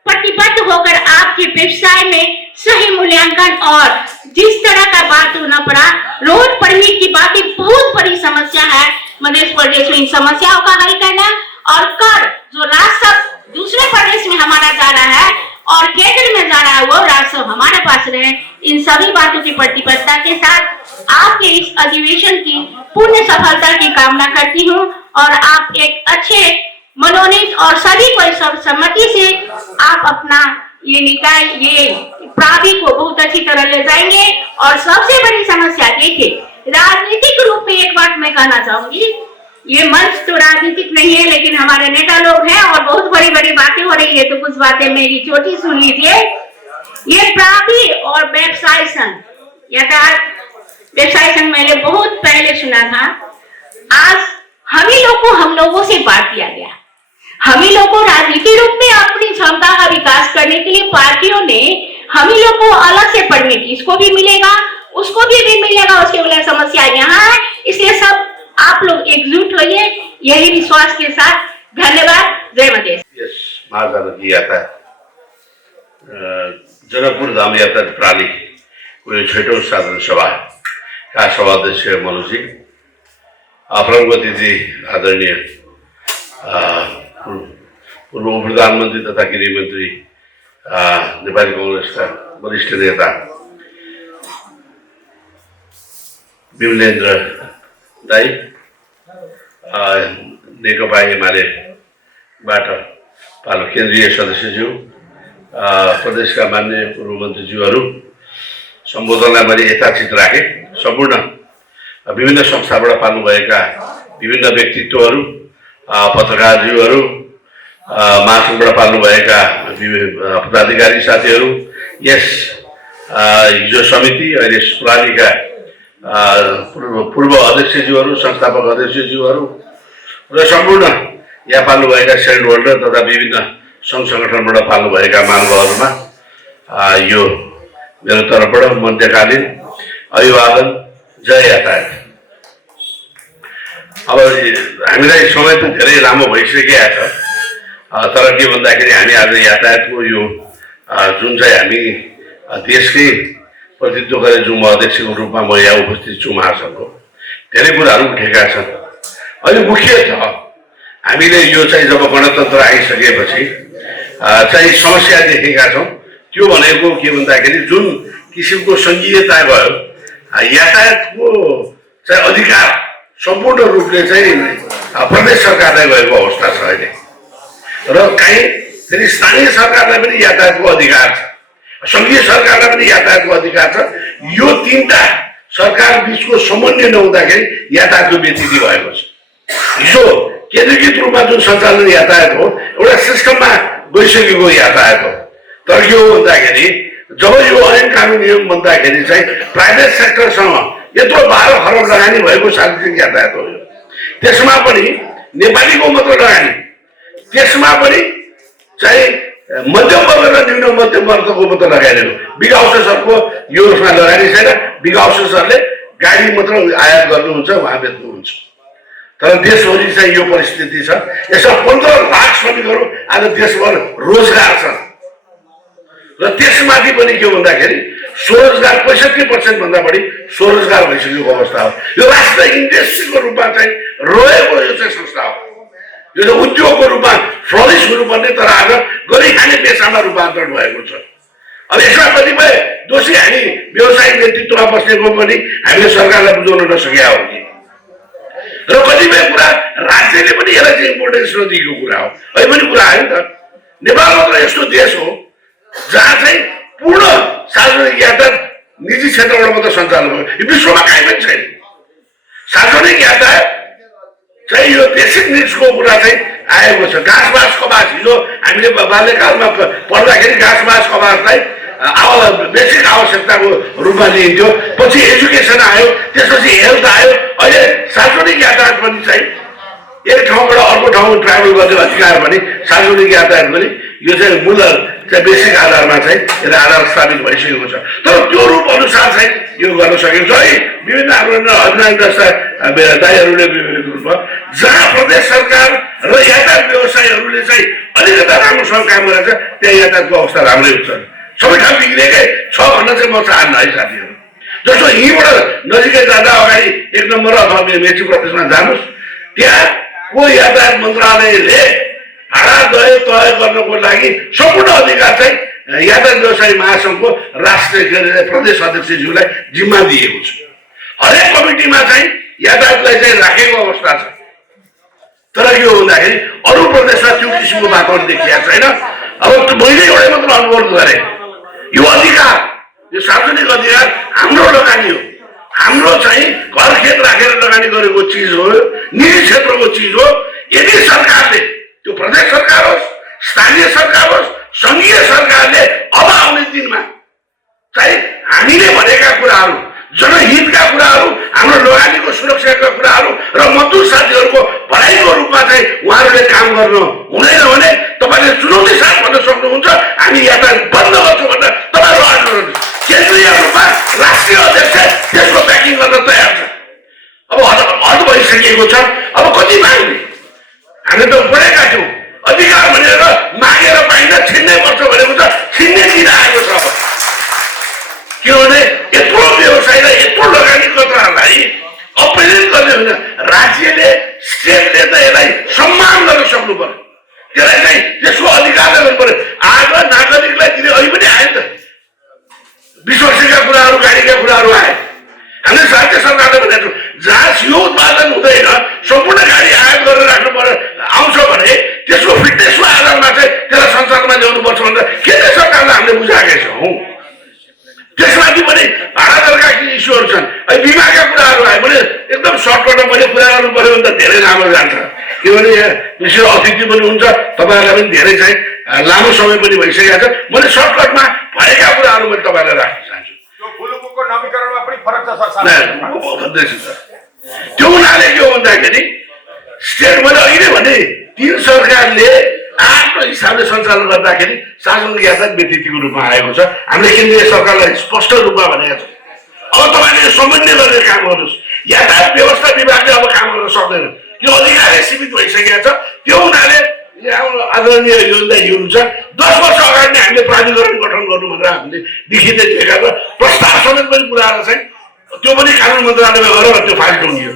प्रतिबद्ध होकर आपके व्यवसाय में सही मूल्यांकन और जिस तरह का बात होना पड़ा, रोड परमिट की बातें बहुत बड़ी समस्या है मध्य प्रदेश में, इन समस्याओं का हल करना और कर जो राजस्व दूसरे प्रदेश में हमारा जा रहा है और केंद्र में जा रहा है वो राजस्व हमारे पास रहे, इन सभी बातों की प्रतिबद्धता के साथ आपके इस अधिवेशन की पूर्ण सफलता की कामना करती हूँ और आप एक अच्छे मनोनीत और सभी को सर्वसम्मति से आप अपना ये निकाय ये प्रावि को बहुत अच्छी तरह ले जाएंगे। और सबसे बड़ी समस्या देखिए, राजनीतिक रूप में एक बात मैं कहना चाहूंगी, ये मंच तो राजनीतिक नहीं है लेकिन हमारे नेता लोग हैं और बहुत बड़ी बड़ी बातें हो रही है, तो कुछ बातें मेरी छोटी सुन लीजिए। ये प्रावि और व्यवसाय संघ, यातायात व्यवसाय संघ मैंने बहुत पहले सुना था, आज हम लोगों से बांट दिया गया। हम ही लोग को राजनीतिक रूप में अपनी क्षमता का विकास करने के लिए पार्टियों ने हम ही लोग को अलग से पढ़ने की, इसको भी मिलेगा उसको भी मिलेगा, उसके बोले समस्या यहाँ है, इसलिए सब आप लोग एकजुट होइए, यही विश्वास के साथ धन्यवाद। जय मधेश। यस महाजानकी यातायात जनकपुर धाम यातायात प्रणाली को यो 6औं साधारण सभा का सभाध्यक्ष मनोज जी, प्रमुखमन्त्री जी, आदरणीय पूर्व प्रधानमन्त्री तथा गृह मन्त्री नेपाली कांग्रेसका वरिष्ठ नेता विमलेन्द्र दाई, नेकपा एमालेबाट पालो केन्द्रीय सदस्यज्यू, प्रदेशका मान्य पूर्व मन्त्रीज्यूहरू, सम्बोधनलाई मैले यथाचित राखेँ। सम्पूर्ण विभिन्न संस्थाबाट पाल्नुभएका विभिन्न व्यक्तित्वहरू, पत्रकारज्यूहरू, महासङ्घबाट पाल्नुभएका पदाधिकारी साथीहरू, यस हिजो समिति अहिले प्रणालीका पूर्व अध्यक्षज्यूहरू, संस्थापक अध्यक्षज्यूहरू र सम्पूर्ण यहाँ पाल्नुभएका सेन्ट होल्डर तथा विभिन्न सङ्घ सङ्गठनबाट पाल्नुभएका महानुभावहरूमा यो मेरो तर्फबाट मध्यकालीन अभिवादन। जय यातायात। अब हामीलाई समय त धेरै लामो भइसकेको छ, तर के भन्दाखेरि हामी आज यातायातको यो जुन चाहिँ हामी देशकै प्रतिनिधित्व गर्ने जुम्मा अध्यक्षको रूपमा म यहाँ उपस्थित छु महासङ्घको, धेरै कुराहरू उठेका छन्। अहिले मुख्य छ हामीले यो चाहिँ जब गणतन्त्र आइसकेपछि चाहिँ समस्या देखेका छौँ। त्यो भनेको के भन्दाखेरि जुन किसिमको सङ्घीयता भयो, यातायातको चाहिँ अधिकार सम्पूर्ण रूपले चाहिँ प्रदेश सरकारलाई गएको अवस्था छ अहिले, र काहीँ फेरि स्थानीय सरकारलाई पनि यातायातको अधिकार छ, सङ्घीय सरकारलाई पनि यातायातको अधिकार छ। यो तीनटा सरकार बिचको समन्वय नहुँदाखेरि यातायातको व्यतिथि भएको छ। हिजो केन्द्रीकृत रूपमा जुन सञ्चालन यातायात हो एउटा सिस्टममा गइसकेको यातायात हो, तर के हो भन्दाखेरि जब यो ऐन कानुन नियम बन्दाखेरि चाहिँ प्राइभेट सेक्टरसँग यत्रो 12 खरब लगानी भएको सार्वजनिक यातायात हो। त्यसमा पनि नेपालीको मात्र लगानी, त्यसमा पनि चाहिँ मध्यम वर्ग र निम्न मध्यम वर्गको मात्र लगानी हो। बिग हाउसेसहरूको यो उसमा लगानी छैन। बिग हाउसेसहरूले गाडी मात्र आयात गर्नुहुन्छ, उहाँ बेच्नुहुन्छ। तर देशभरि चाहिँ यो परिस्थिति छ। यसमा 15 लाख श्रमिकहरू आज देशभर रोजगार छन्, र त्यसमाथि पनि के भन्दाखेरि स्वरोजगार 65% भन्दा बढी स्वरोजगार भइसकेको अवस्था हो। यो राष्ट्र इन्डस्ट्रीको रूपमा चाहिँ रहेको यो चाहिँ संस्था हो। यो चाहिँ उद्योगको रूपमा फ्लरिस हुनुपर्ने, तर आज गरिखाने पेसामा रूपान्तरण भएको छ। अब यसमा कतिपय दोषी हामी व्यवसायिक नेतृत्वमा बसेको पनि हामीले सरकारलाई बुझाउन नसकेका हो कि, र कतिपय कुरा राज्यले पनि यसलाई चाहिँ इम्पोर्टेन्स नदिएको कुरा हो। अहिले पनि कुरा आयो नि त, नेपाल मात्र यस्तो देश हो जहाँ चाहिँ पूर्ण सार्वजनिक यातायात निजी क्षेत्रबाट मात्र सञ्चालन भयो। यो विश्वमा कहीँ पनि छैन। सार्वजनिक यातायात चाहिँ यो बेसिक निड्सको कुरा चाहिँ आएको छ। घाँस बाँस कबास, हिजो हामीले बाल्यकालमा पढ्दाखेरि घाँस बाँस कबासलाई बेसिक आवश्यकताको रूपमा लिइन्थ्यो। पछि एजुकेसन आयो, त्यसपछि हेल्थ आयो, अहिले सार्वजनिक यातायात पनि चाहिँ एक ठाउँबाट अर्को ठाउँमा ट्राभल गर्ने अधिकार पनि सार्वजनिक यातायात पनि यो चाहिँ मूल चाहिँ बेसिक आधारमा चाहिँ यसले आधार स्थापित भइसकेको छ। तर त्यो रूप अनुसार चाहिँ यो गर्न सकिन्छ है। विभिन्न अभिनय जस्ता दायीहरूले विभिन्न रूपमा जहाँ प्रदेश सरकार र यातायात व्यवसायीहरूले चाहिँ अलिकता राम्रोसँग काम गरेको छ त्यहाँ यातायातको अवस्था राम्रै हुन्छ। सबै ठाउँ बिग्रेकै छ भन्न चाहिँ म चाहन्न है साथीहरू। जस्तो यहीँबाट नजिकै जाँदा अगाडि 1 नम्बर अथवा मेची प्रदेशमा जानुहोस्, त्यहाँको यातायात मन्त्रालयले भाडा तय गर्नको लागि सम्पूर्ण अधिकार चाहिँ यातायात व्यवसायी महासङ्घको राष्ट्रिय प्रदेश अध्यक्षज्यूलाई जिम्मा दिएको छ। हरेक कमिटीमा चाहिँ यातायातलाई चाहिँ राखेको अवस्था छ। तर के हो भन्दाखेरि अरू प्रदेशमा त्यो किसिमको वातावरण देखिएको छैन। अब मैले एउटै मात्र अनुरोध गरेँ, यो अधिकार, यो सार्वजनिक अधिकार हाम्रो लगानी हो। हाम्रो चाहिँ घर खेत राखेर लगानी गरेको चिज हो, निजी क्षेत्रको चिज हो। यदि सरकारले, त्यो प्रदेश सरकार होस्, स्थानीय सरकार होस्, सङ्घीय सरकारले अब आउने दिनमा चाहिँ हामीले भनेका कुराहरू, जनहितका कुराहरू, हाम्रो लगानीको सुरक्षाका कुराहरू र मजदुर साथीहरूको भलाइको रूपमा चाहिँ उहाँहरूले काम गर्नु हुँदैन भने तपाईँले चुनौती साथ भन्न सक्नुहुन्छ हामी यातायात बन्द गर्छौँ भनेर तपाईँहरू अगाडि बढ्नुहोस्। केन्द्रीय रूपमा राष्ट्रिय अध्यक्ष त्यसको ब्याकिङ गर्न तयार छ। अब हद भइसकेको छ। अब कति माग्ने? हामी त पढेका थियौँ, अधिकार भनेर मागेर पाइन्छ, छिन्नै पर्छ भनेको छ, छिन्ने दिन आएको छ। अब किनभने यत्रो व्यवसायलाई, यत्रो लगानी कत्राहरूलाई अप्रेरित गर्ने होइन, राज्यले, स्टेटले त यसलाई सम्मान गर्न सक्नु पर्यो। त्यसलाई चाहिँ त्यसको अधिकारले गर्नु पर्यो। आज नागरिकलाई दिने अहिले पनि आयो नि त, 20 वर्षका कुराहरू, गाडीका कुराहरू आए। हामीले राज्य सरकारले भनेको जहाँ सियो उत्पादन हुँदैन, सम्पूर्ण गाडी आयात गरेर राख्नु पर्यो आउँछ भने त्यसको फिटनेसको आधारमा चाहिँ त्यसलाई संसारमा ल्याउनुपर्छ भनेर केन्द्र सरकारलाई हामीले बुझाएकै छौँ। त्यसमाथि पनि भाडा दरका इस्युहरू छन्। अहिले बिमाका कुराहरू आयो भने एकदम सर्टकटमा मैले कुरा गर्नु पर्यो भने त धेरै लामो जान्छ, किनभने यहाँ विशेष अतिथि पनि हुन्छ, तपाईँहरूलाई पनि धेरै चाहिँ लामो समय पनि भइसकेको छ। मैले सर्टकटमा भएका कुराहरू मैले तपाईँलाई राख्न चाहन्छु। त्यो हुनाले के हो भन्दाखेरि स्टेट मैले अहिले भने तीन सरकारले आफ्नो हिसाबले सञ्चालन गर्दाखेरि सार्वजनिक यातायात व्यतिथिको रूपमा आएको छ। हामीले केन्द्रीय सरकारलाई स्पष्ट रूपमा भनेका छौँ, अब तपाईँले समन्वय गरेर काम गर्नुहोस्। यातायात व्यवस्था विभागले अब काम गर्न सक्दैन, त्यो अधिकारले सीमित भइसकेको छ। त्यो हुनाले आदरणीय योगदायी हुनुहुन्छ। 10 वर्ष अगाडि नै हामीले प्राधिकरण गठन गर्नु भनेर हामीले लिखितै दिएका र प्रस्ताव समेत पनि पुऱ्याएर चाहिँ त्यो पनि कानुन मन्त्रालयमा गएर त्यो फाइल टुङ्गियो।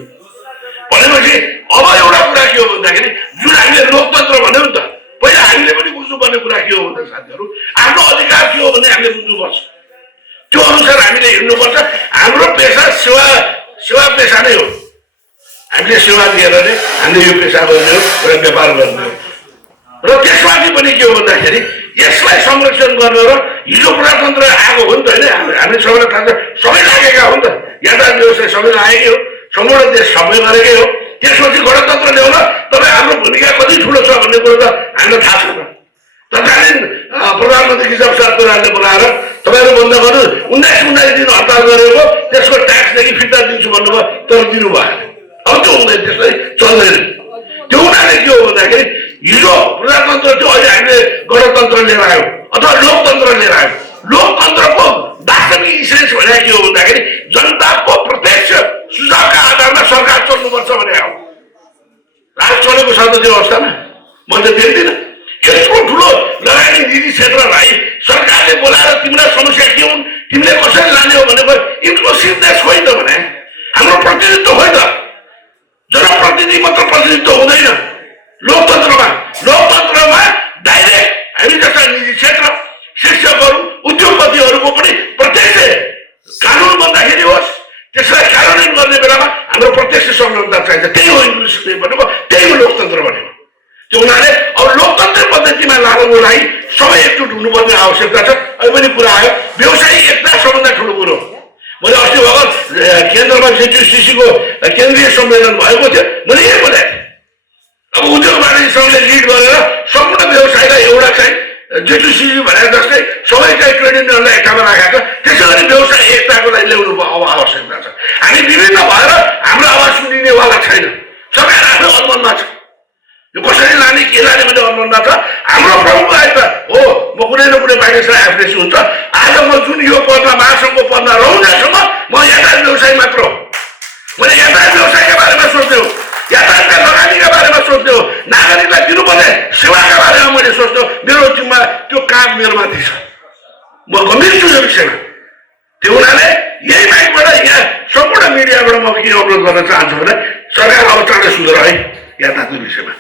भनेपछि अब एउटा कुरा के हो भन्दाखेरि जुन हामीले लोकतन्त्र भन्यौँ नि त, पहिला हामीले पनि बुझ्नुपर्ने कुरा के हो भन्दा साथीहरू, आफ्नो अधिकार के हो भने हामीले बुझ्नुपर्छ। त्यो अनुसार हामीले हिँड्नुपर्छ। हाम्रो पेसा सेवा पेसा नै हो। हामीले सेवा दिएर नै हामीले यो पेसा गर्ने हो, एउटा व्यापार गर्ने हो। र त्यसमाथि पनि के हो भन्दाखेरि यसलाई संरक्षण गर्न र हिजो प्रजातन्त्र आएको हो नि त होइन, हामी सबैलाई थाहा छ, सबै लागेका हो नि त, यातायात व्यवस्था सबै लागेकै हो, सम्पूर्ण देश सबै गरेकै हो। त्यसपछि गणतन्त्र ल्याउन तपाईँ हाम्रो भूमिका कति ठुलो छ भन्ने कुरो त हामीलाई थाहा छैन। तत्कालीन प्रधानमन्त्री केशव शर्माले बोलाएर तपाईँहरू बन्द गर्नु 19 दिन हडताल गरेको, त्यसको ट्याक्सदेखि फिर्ता दिन्छु भन्नुभयो, तर दिनु भएन। अब त्यो हुँदैन, त्यसलाई चल्दैन। त्यो हुनाले के हो भन्दाखेरि हिजो प्रजातन्त्र थियो, अहिले हामीले गणतन्त्र लिएर आयो अथवा लोकतन्त्र लिएर आयो। लोकतन्त्रको वास्तविक इसेन्स भनेको के हो भन्दाखेरि जनताको प्रत्यक्ष सुझावका आधारमा सरकार चल्नुपर्छ भने हो। राज चलेको छ त त्यो अवस्थामा म त देख्दिनँ। यत्रो ठुलो लगानी निजी क्षेत्रलाई सरकारले बोलाएर तिम्रो समस्या के हुन्, तिमीले कसरी लाने हो भनेको इन्क्लुसिभनेस होइन त भने हाम्रो प्रतिनिधित्व होइन। जनप्रतिनिधि मात्र प्रतिनिधित्व हुँदैन लोकतन्त्रमा डाइरेक्ट हामी जस्ता निजी क्षेत्र, शिक्षकहरू, उद्योगपतिहरूको पनि प्रत्यक्ष कानुन बन्दाखेरि होस्, त्यसलाई कार्यान्वयन गर्ने बेलामा हाम्रो प्रत्यक्ष संलग्नता चाहिन्छ। त्यही हो इन्क्लुसिभ भनेको, त्यही हो लोकतन्त्र भनेको। त्यो हुनाले अब लोकतन्त्र पद्धतिमा लानुको लागि सबै एकजुट हुनुपर्ने आवश्यकता छ। अहिले पनि कुरा आयो, व्यवसायिक एकता सबभन्दा ठुलो कुरो। मैले अस्ति भर्खर केन्द्रमा जेटिसिसीको केन्द्रीय सम्मेलन भएको थियो, मैले यही बोले अब उद्योग वाणिज्य सङ्घले लिड गरेर सम्पूर्ण व्यवसायलाई एउटा चाहिँ जेटिसिसी भनेर जस्तै सबै चाहिँ ट्रेड युनियनलाई एकतामा राखेको छ। त्यसै गरी व्यवसाय एकताको लागि ल्याउनु अब आवश्यकता छ। हामी विभिन्न भएर हाम्रो आवाज सुनिनेवाला छैन। सरकार आफ्नो अनुमनमा छ, यो कसरी लाने के लाने भन्ने अनुमनमा छ। हाम्रो प्रमुख दायित्व हो, म कुनै न कुनै बाहिरसँग एफ्रेस हुन्छ। आज म जुन यो पदमा महासङ्घको पदमा रहँदासम्म म यातायात व्यवसाय मात्र हो। मैले यातायात व्यवसायका बारेमा सोच्ने हो, यातायातका लगानीका बारेमा सोच्ने हो, नागरिकलाई दिनुपर्ने सेवाका बारेमा मैले सोच्ने हो। मेरो जिम्मा त्यो काम मेरो माथि छ, म गम्भीर छु यो विषयमा। त्यो हुनाले यही बाइकबाट यहाँ सम्पूर्ण मिडियाबाट म के अनुरोध गर्न चाहन्छु भने सरकार अब चाँडै सुधर है यातायातको विषयमा।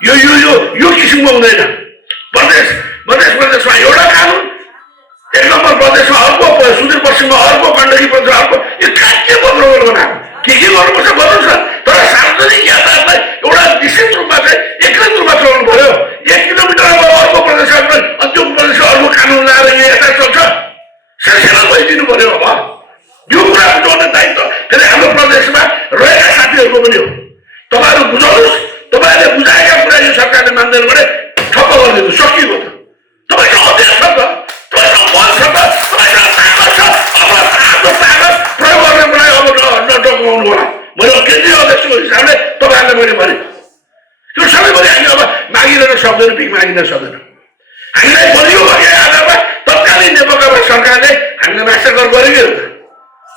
यो किसिमको हुँदैन। प्रदेशमा एउटा कानुन, 1 नम्बर प्रदेशमा अर्को, सुदूरपश्चिममा अर्को, गण्डकी प्रदेशमा अर्को, यो के बदलाव बनाएको के गर्नुपर्छ गर्नुहोस् न। तर सार्वजनिक यातायातलाई एउटा निश्चित रूपमा चाहिँ एकीकृत रूपमा चलाउनु पर्यो। 1 किलोमिटरमा अर्को प्रदेशमा त्यो प्रदेशमा अर्को कानुन लगाएर यो यातायात चल्छ, सिलसिला भइदिनु पर्यो। अब यो कुरा बुझाउने दायित्व फेरि हाम्रो प्रदेशमा रहेका साथीहरूको पनि हो। तपाईँहरू बुझाउनुहोस्, तपाईँहरूले बुझाएका कुरा यो सरकारले मान्दैन भने ठप्प गरिदिनु, सकिएको त। तपाईँको अध्यक्ष छ त, तपाईँको बल छ त, तपाईँको ताकत छ। अब आफ्नो ताकत प्रयोग गर्नको लागि अब नडकाउनु होला। मैले केन्द्रीय अध्यक्षको हिसाबले तपाईँहरूले मैले भने त्यो सबैभरि हामी अब मागिरहन सक्दैनौँ, भिख मागिन सक्दैनौँ। हामीलाई बलियो भएको आधारमा तत्कालीन नेकपा सरकारले हामीलाई मास्टरकर गरेकै हो त।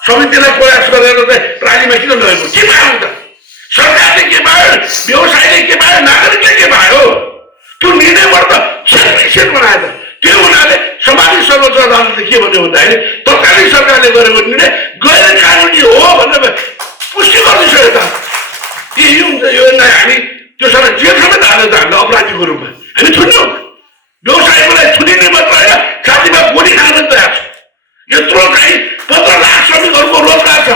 समितिलाई प्रयास गरेर चाहिँ प्रालीमा किन लगेको, के पायो त? सरकारले के पायो, व्यवसायले के पायो, नागरिकले के पायो? त्यो निर्णयबाट त सेट बनायो त। त्यो हुनाले समाजिक सर्वोच्च अदालतले के भन्यो भन्दाखेरि तत्कालीन सरकारले गरेको निर्णय गैर कानुनी हो भनेर पुष्टि गरिसक्यो त। यो हुन्छ, यो हामी त्यो सबै जेल समेत हाल्यो त हामीलाई अपराधीको रूपमा। हामी छुट्यौँ, व्यवसायको लागि छुटिने मात्र होइन, साथीमा गोली खान पनि तयार छ। यत्रो चाहिँ 15 लाख श्रमिकहरूको रोजगार छ।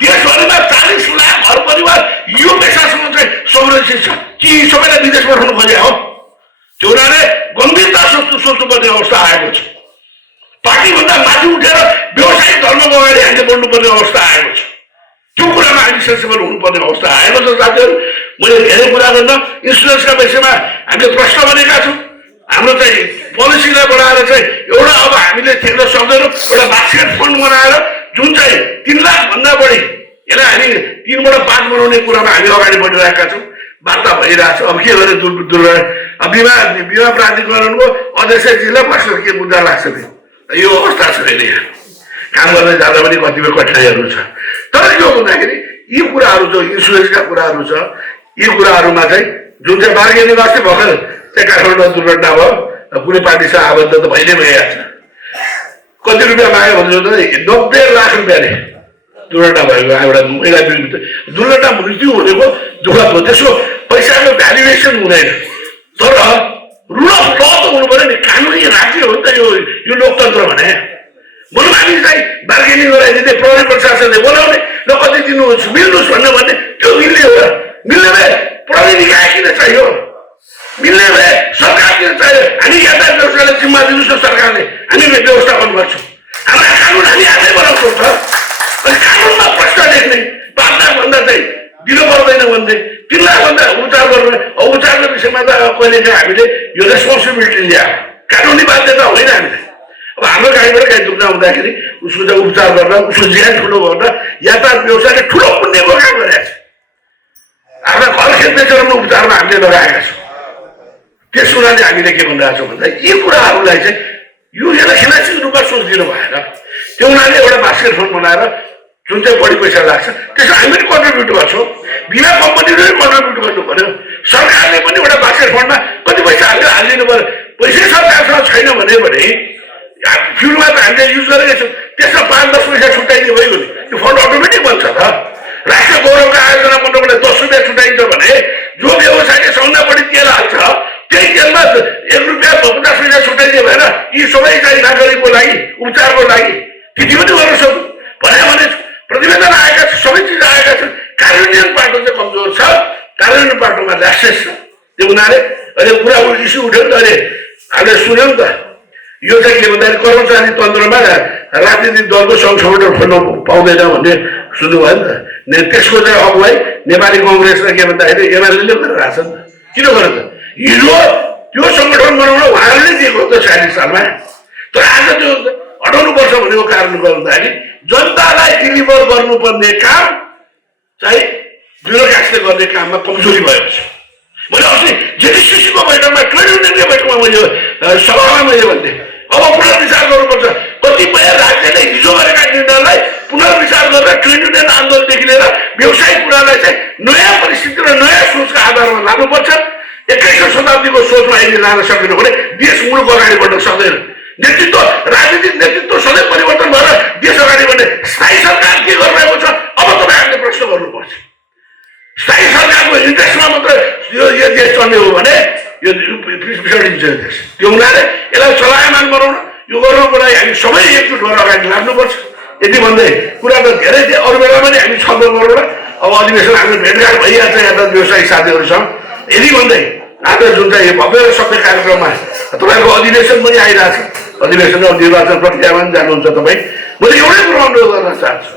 देशभरिमा 40 लाख घर परिवार यो पेसासँग चाहिँ संरक्षित छ कि सबैलाई विदेश पठाउनु खोजे हो। त्यो हुनाले गम्भीरता सोच्नुपर्ने अवस्था आएको छ। पार्टीभन्दा माथि उठेर व्यवसायिक धर्मको अगाडि हामीले बढ्नुपर्ने अवस्था आएको छ। त्यो कुरामा हामी सेन्सिबल हुनुपर्ने अवस्था आएको छ। साथीहरू, मैले धेरै कुरा गर्न इन्सुरेन्सका विषयमा हामीले प्रश्न गरेका छौँ। हाम्रो चाहिँ पोलिसीलाई बढाएर चाहिँ एउटा अब हामीले थिर्न सक्दैनौँ। एउटा बास्केट फन्ड बनाएर जुन चाहिँ 3 लाख भन्दा बढी, यसलाई हामी 3बाट 5 बनाउने कुरामा हामी अगाडि बढिरहेका छौँ। वार्ता भइरहेछ। अब के गर्ने दुर्घटना बिमा प्राधिकरणको अध्यक्षजीलाई प्रश्न के मुद्दा लाग्छ नि, यो अवस्था छ अहिले यहाँ काम गर्न जाँदा पनि कतिपय कठिनाइहरू छ। तर के हुँदाखेरि यी कुराहरू जो इन्सुरेन्सका कुराहरू छ, यी कुराहरूमा चाहिँ जुन चाहिँ बार्गेनिङ अस्ति भर्खर चाहिँ काठमाडौँ दुर्घटना भयो, कुनै पार्टीसँग आबद्ध त भइ नै भइहाल्छ। कति रुपियाँ माग्यो भने 90 लाख रुपियाँले दुर्घटना भएको एउटा महिला विरुद्ध दुर्घटना मृत्यु भनेको दुःखद हो, त्यसको पैसाको भ्यालुएसन हुँदैन। तर रुल अफ ल त हुनु पर्यो नि, कानुनी राज्य हो नि त यो लोकतन्त्र भने। बरु हामी चाहिँ बार्गेनिङ गराइदिँदै प्रहरी प्रशासनले बोलाउने ल कति दिनुहोस् मिल्नुहोस् भन्ने त्यो मिल्ने हो र? मिल्ने भए प्रहरी निकाय किन चाहियो? मिल्ने भए सरकार किन चाहियो? हामी यातायात व्यवस्थाले जिम्मा दिनुहोस् न, सरकारले हामी व्यवस्थापन गर्छौँ। हाम्रा कानुन हामी आफै बनाउँछौँ त। अनि कानुनमा प्रश्न लेख्ने 5 लाखभन्दा चाहिँ दिनु पर्दैन भन्ने, 3 लाखभन्दा उपचार गर्ने, उपचारको विषयमा त कहिले चाहिँ हामीले यो रेस्पोन्सिबिलिटी ल्यायो, कानुनी बाध्यता होइन हामीले। अब हाम्रो गाईबाट गाई दुख्न हुँदाखेरि उसको चाहिँ उपचार गर्न, उसको ज्यान ठुलो गर्न यातायात व्यवसायले ठुलो पुण्यको काम गरेको छ। आफ्ना घर खेल्ने चरममा उपचारमा हामीले लगाएका छौँ। त्यस हुनाले हामीले के भनिरहेको छौँ भन्दा यी कुराहरूलाई चाहिँ यो खेलासिक रूपमा सोचिदिनु भएन। त्यो हुनाले एउटा बास्केट फन्ड बनाएर जुन चाहिँ बढी पैसा लाग्छ त्यसमा हामी पनि कन्ट्रिब्युट गर्छौँ, बिमा कम्पनीले पनि कन्ट्रिब्युट गर्नु पर्यो, सरकारले पनि एउटा बास्केट फन्डमा कति पैसा हामीले हालिदिनु पर्यो। पैसै सरकारसँग छैन भने फ्युलमा त हामीले युज गरेकै छौँ, त्यसमा 5-10 पैसा छुट्याइदियो भइगयो नि, त्यो फन्ड अटोमेटिक बन्छ त। राष्ट्रिय गौरवका आयोजना मण्डलले 10 रुपियाँ छुट्याइन्छ भने जो व्यवसायले सबभन्दा बढी तेल हाल्छ त्यही तेलमा 1 रुपियाँ 50 पैसा छुट्याइदियो भएर यी सबै चाहिँ नागरिकको लागि उपचारको लागि त्यति पनि गर्न सक्छौँ भने प्रतिवेदन आएका छन्, सबै चिज आएका छन्। कार्यान्वयन पाटो चाहिँ कमजोर छ, कार्यान्वयन पाटोमा ल्यासेस छ। त्यो हुनाले अहिले कुरा इस्यु उठ्यो नि त, अहिले हामीले सुन्यौँ नि त, यो चाहिँ के भन्दाखेरि कर्मचारी तन्त्रमा राजनीतिक दलको संशोधन खोल्न पाउँदैन भन्ने सुन्नुभयो नि त। त्यसको चाहिँ अगुवाई नेपाली कङ्ग्रेसले के भन्दाखेरि एमाले गरिरहेछ नि त। किन गर्यो त? हिजो त्यो सङ्गठन बनाउन उहाँहरूले दिएको त 40 सालमा। तर आज त्यो 58 वर्ष भनेको कारणले गर्दाखेरि जनतालाई डेलिभर गर्नुपर्ने काम चाहिँ ब्युरोक्रेटले गर्ने काममा कमजोरी भएको छ। मैले अस्ति जेडिसिसीको बैठकमा, ट्रेड युनियनको बैठकमा मैले सभामा भन्थेँ अब पुनर्विचार गर्नुपर्छ। कतिपय राज्यले हिजो गरेका निर्णयलाई पुनर्विचार गरेर ट्रेड युनियन आन्दोलनदेखि लिएर व्यवसायिक कुरालाई चाहिँ नयाँ परिस्थिति र नयाँ सोचका आधारमा लानुपर्छ। 21औं शताब्दीको सोचमा यदि लान सकेन भने देश मुलुक अगाडि बढ्न सक्दैन। नेतृत्व, राजनीतिक नेतृत्व सधैँ परिवर्तन भएर देश अगाडि बढ्ने स्थायी सरकार के गरिरहेको छ अब तपाईँहरूले प्रश्न गर्नुपर्छ। स्थायी सरकारको इन्ट्रेस्टमा मात्र यो देश चल्ने हो भने यो बिछडिन्छ देश। त्यो हुनाले यसलाई चलायमान बनाउन, यो गर्नको लागि हामी सबै एकजुट भएर अगाडि लाग्नुपर्छ। यति भन्दै कुरा त धेरै थियो, अरू बेला पनि हामी छलफल गरौँला। अब अधिवेशन हाम्रो भेटघाट भइहाल्छ यातायात व्यवसायी साथीहरूसँग। यदि भन्दै आज जुन चाहिँ भव्य र सभ्य कार्यक्रममा तपाईँको अधिवेशन पनि आइरहेछ, अधिवेशन र निर्वाचन प्रक्रियामा पनि जानुहुन्छ तपाईँ। मैले एउटै कुरो अनुरोध गर्न चाहन्छु,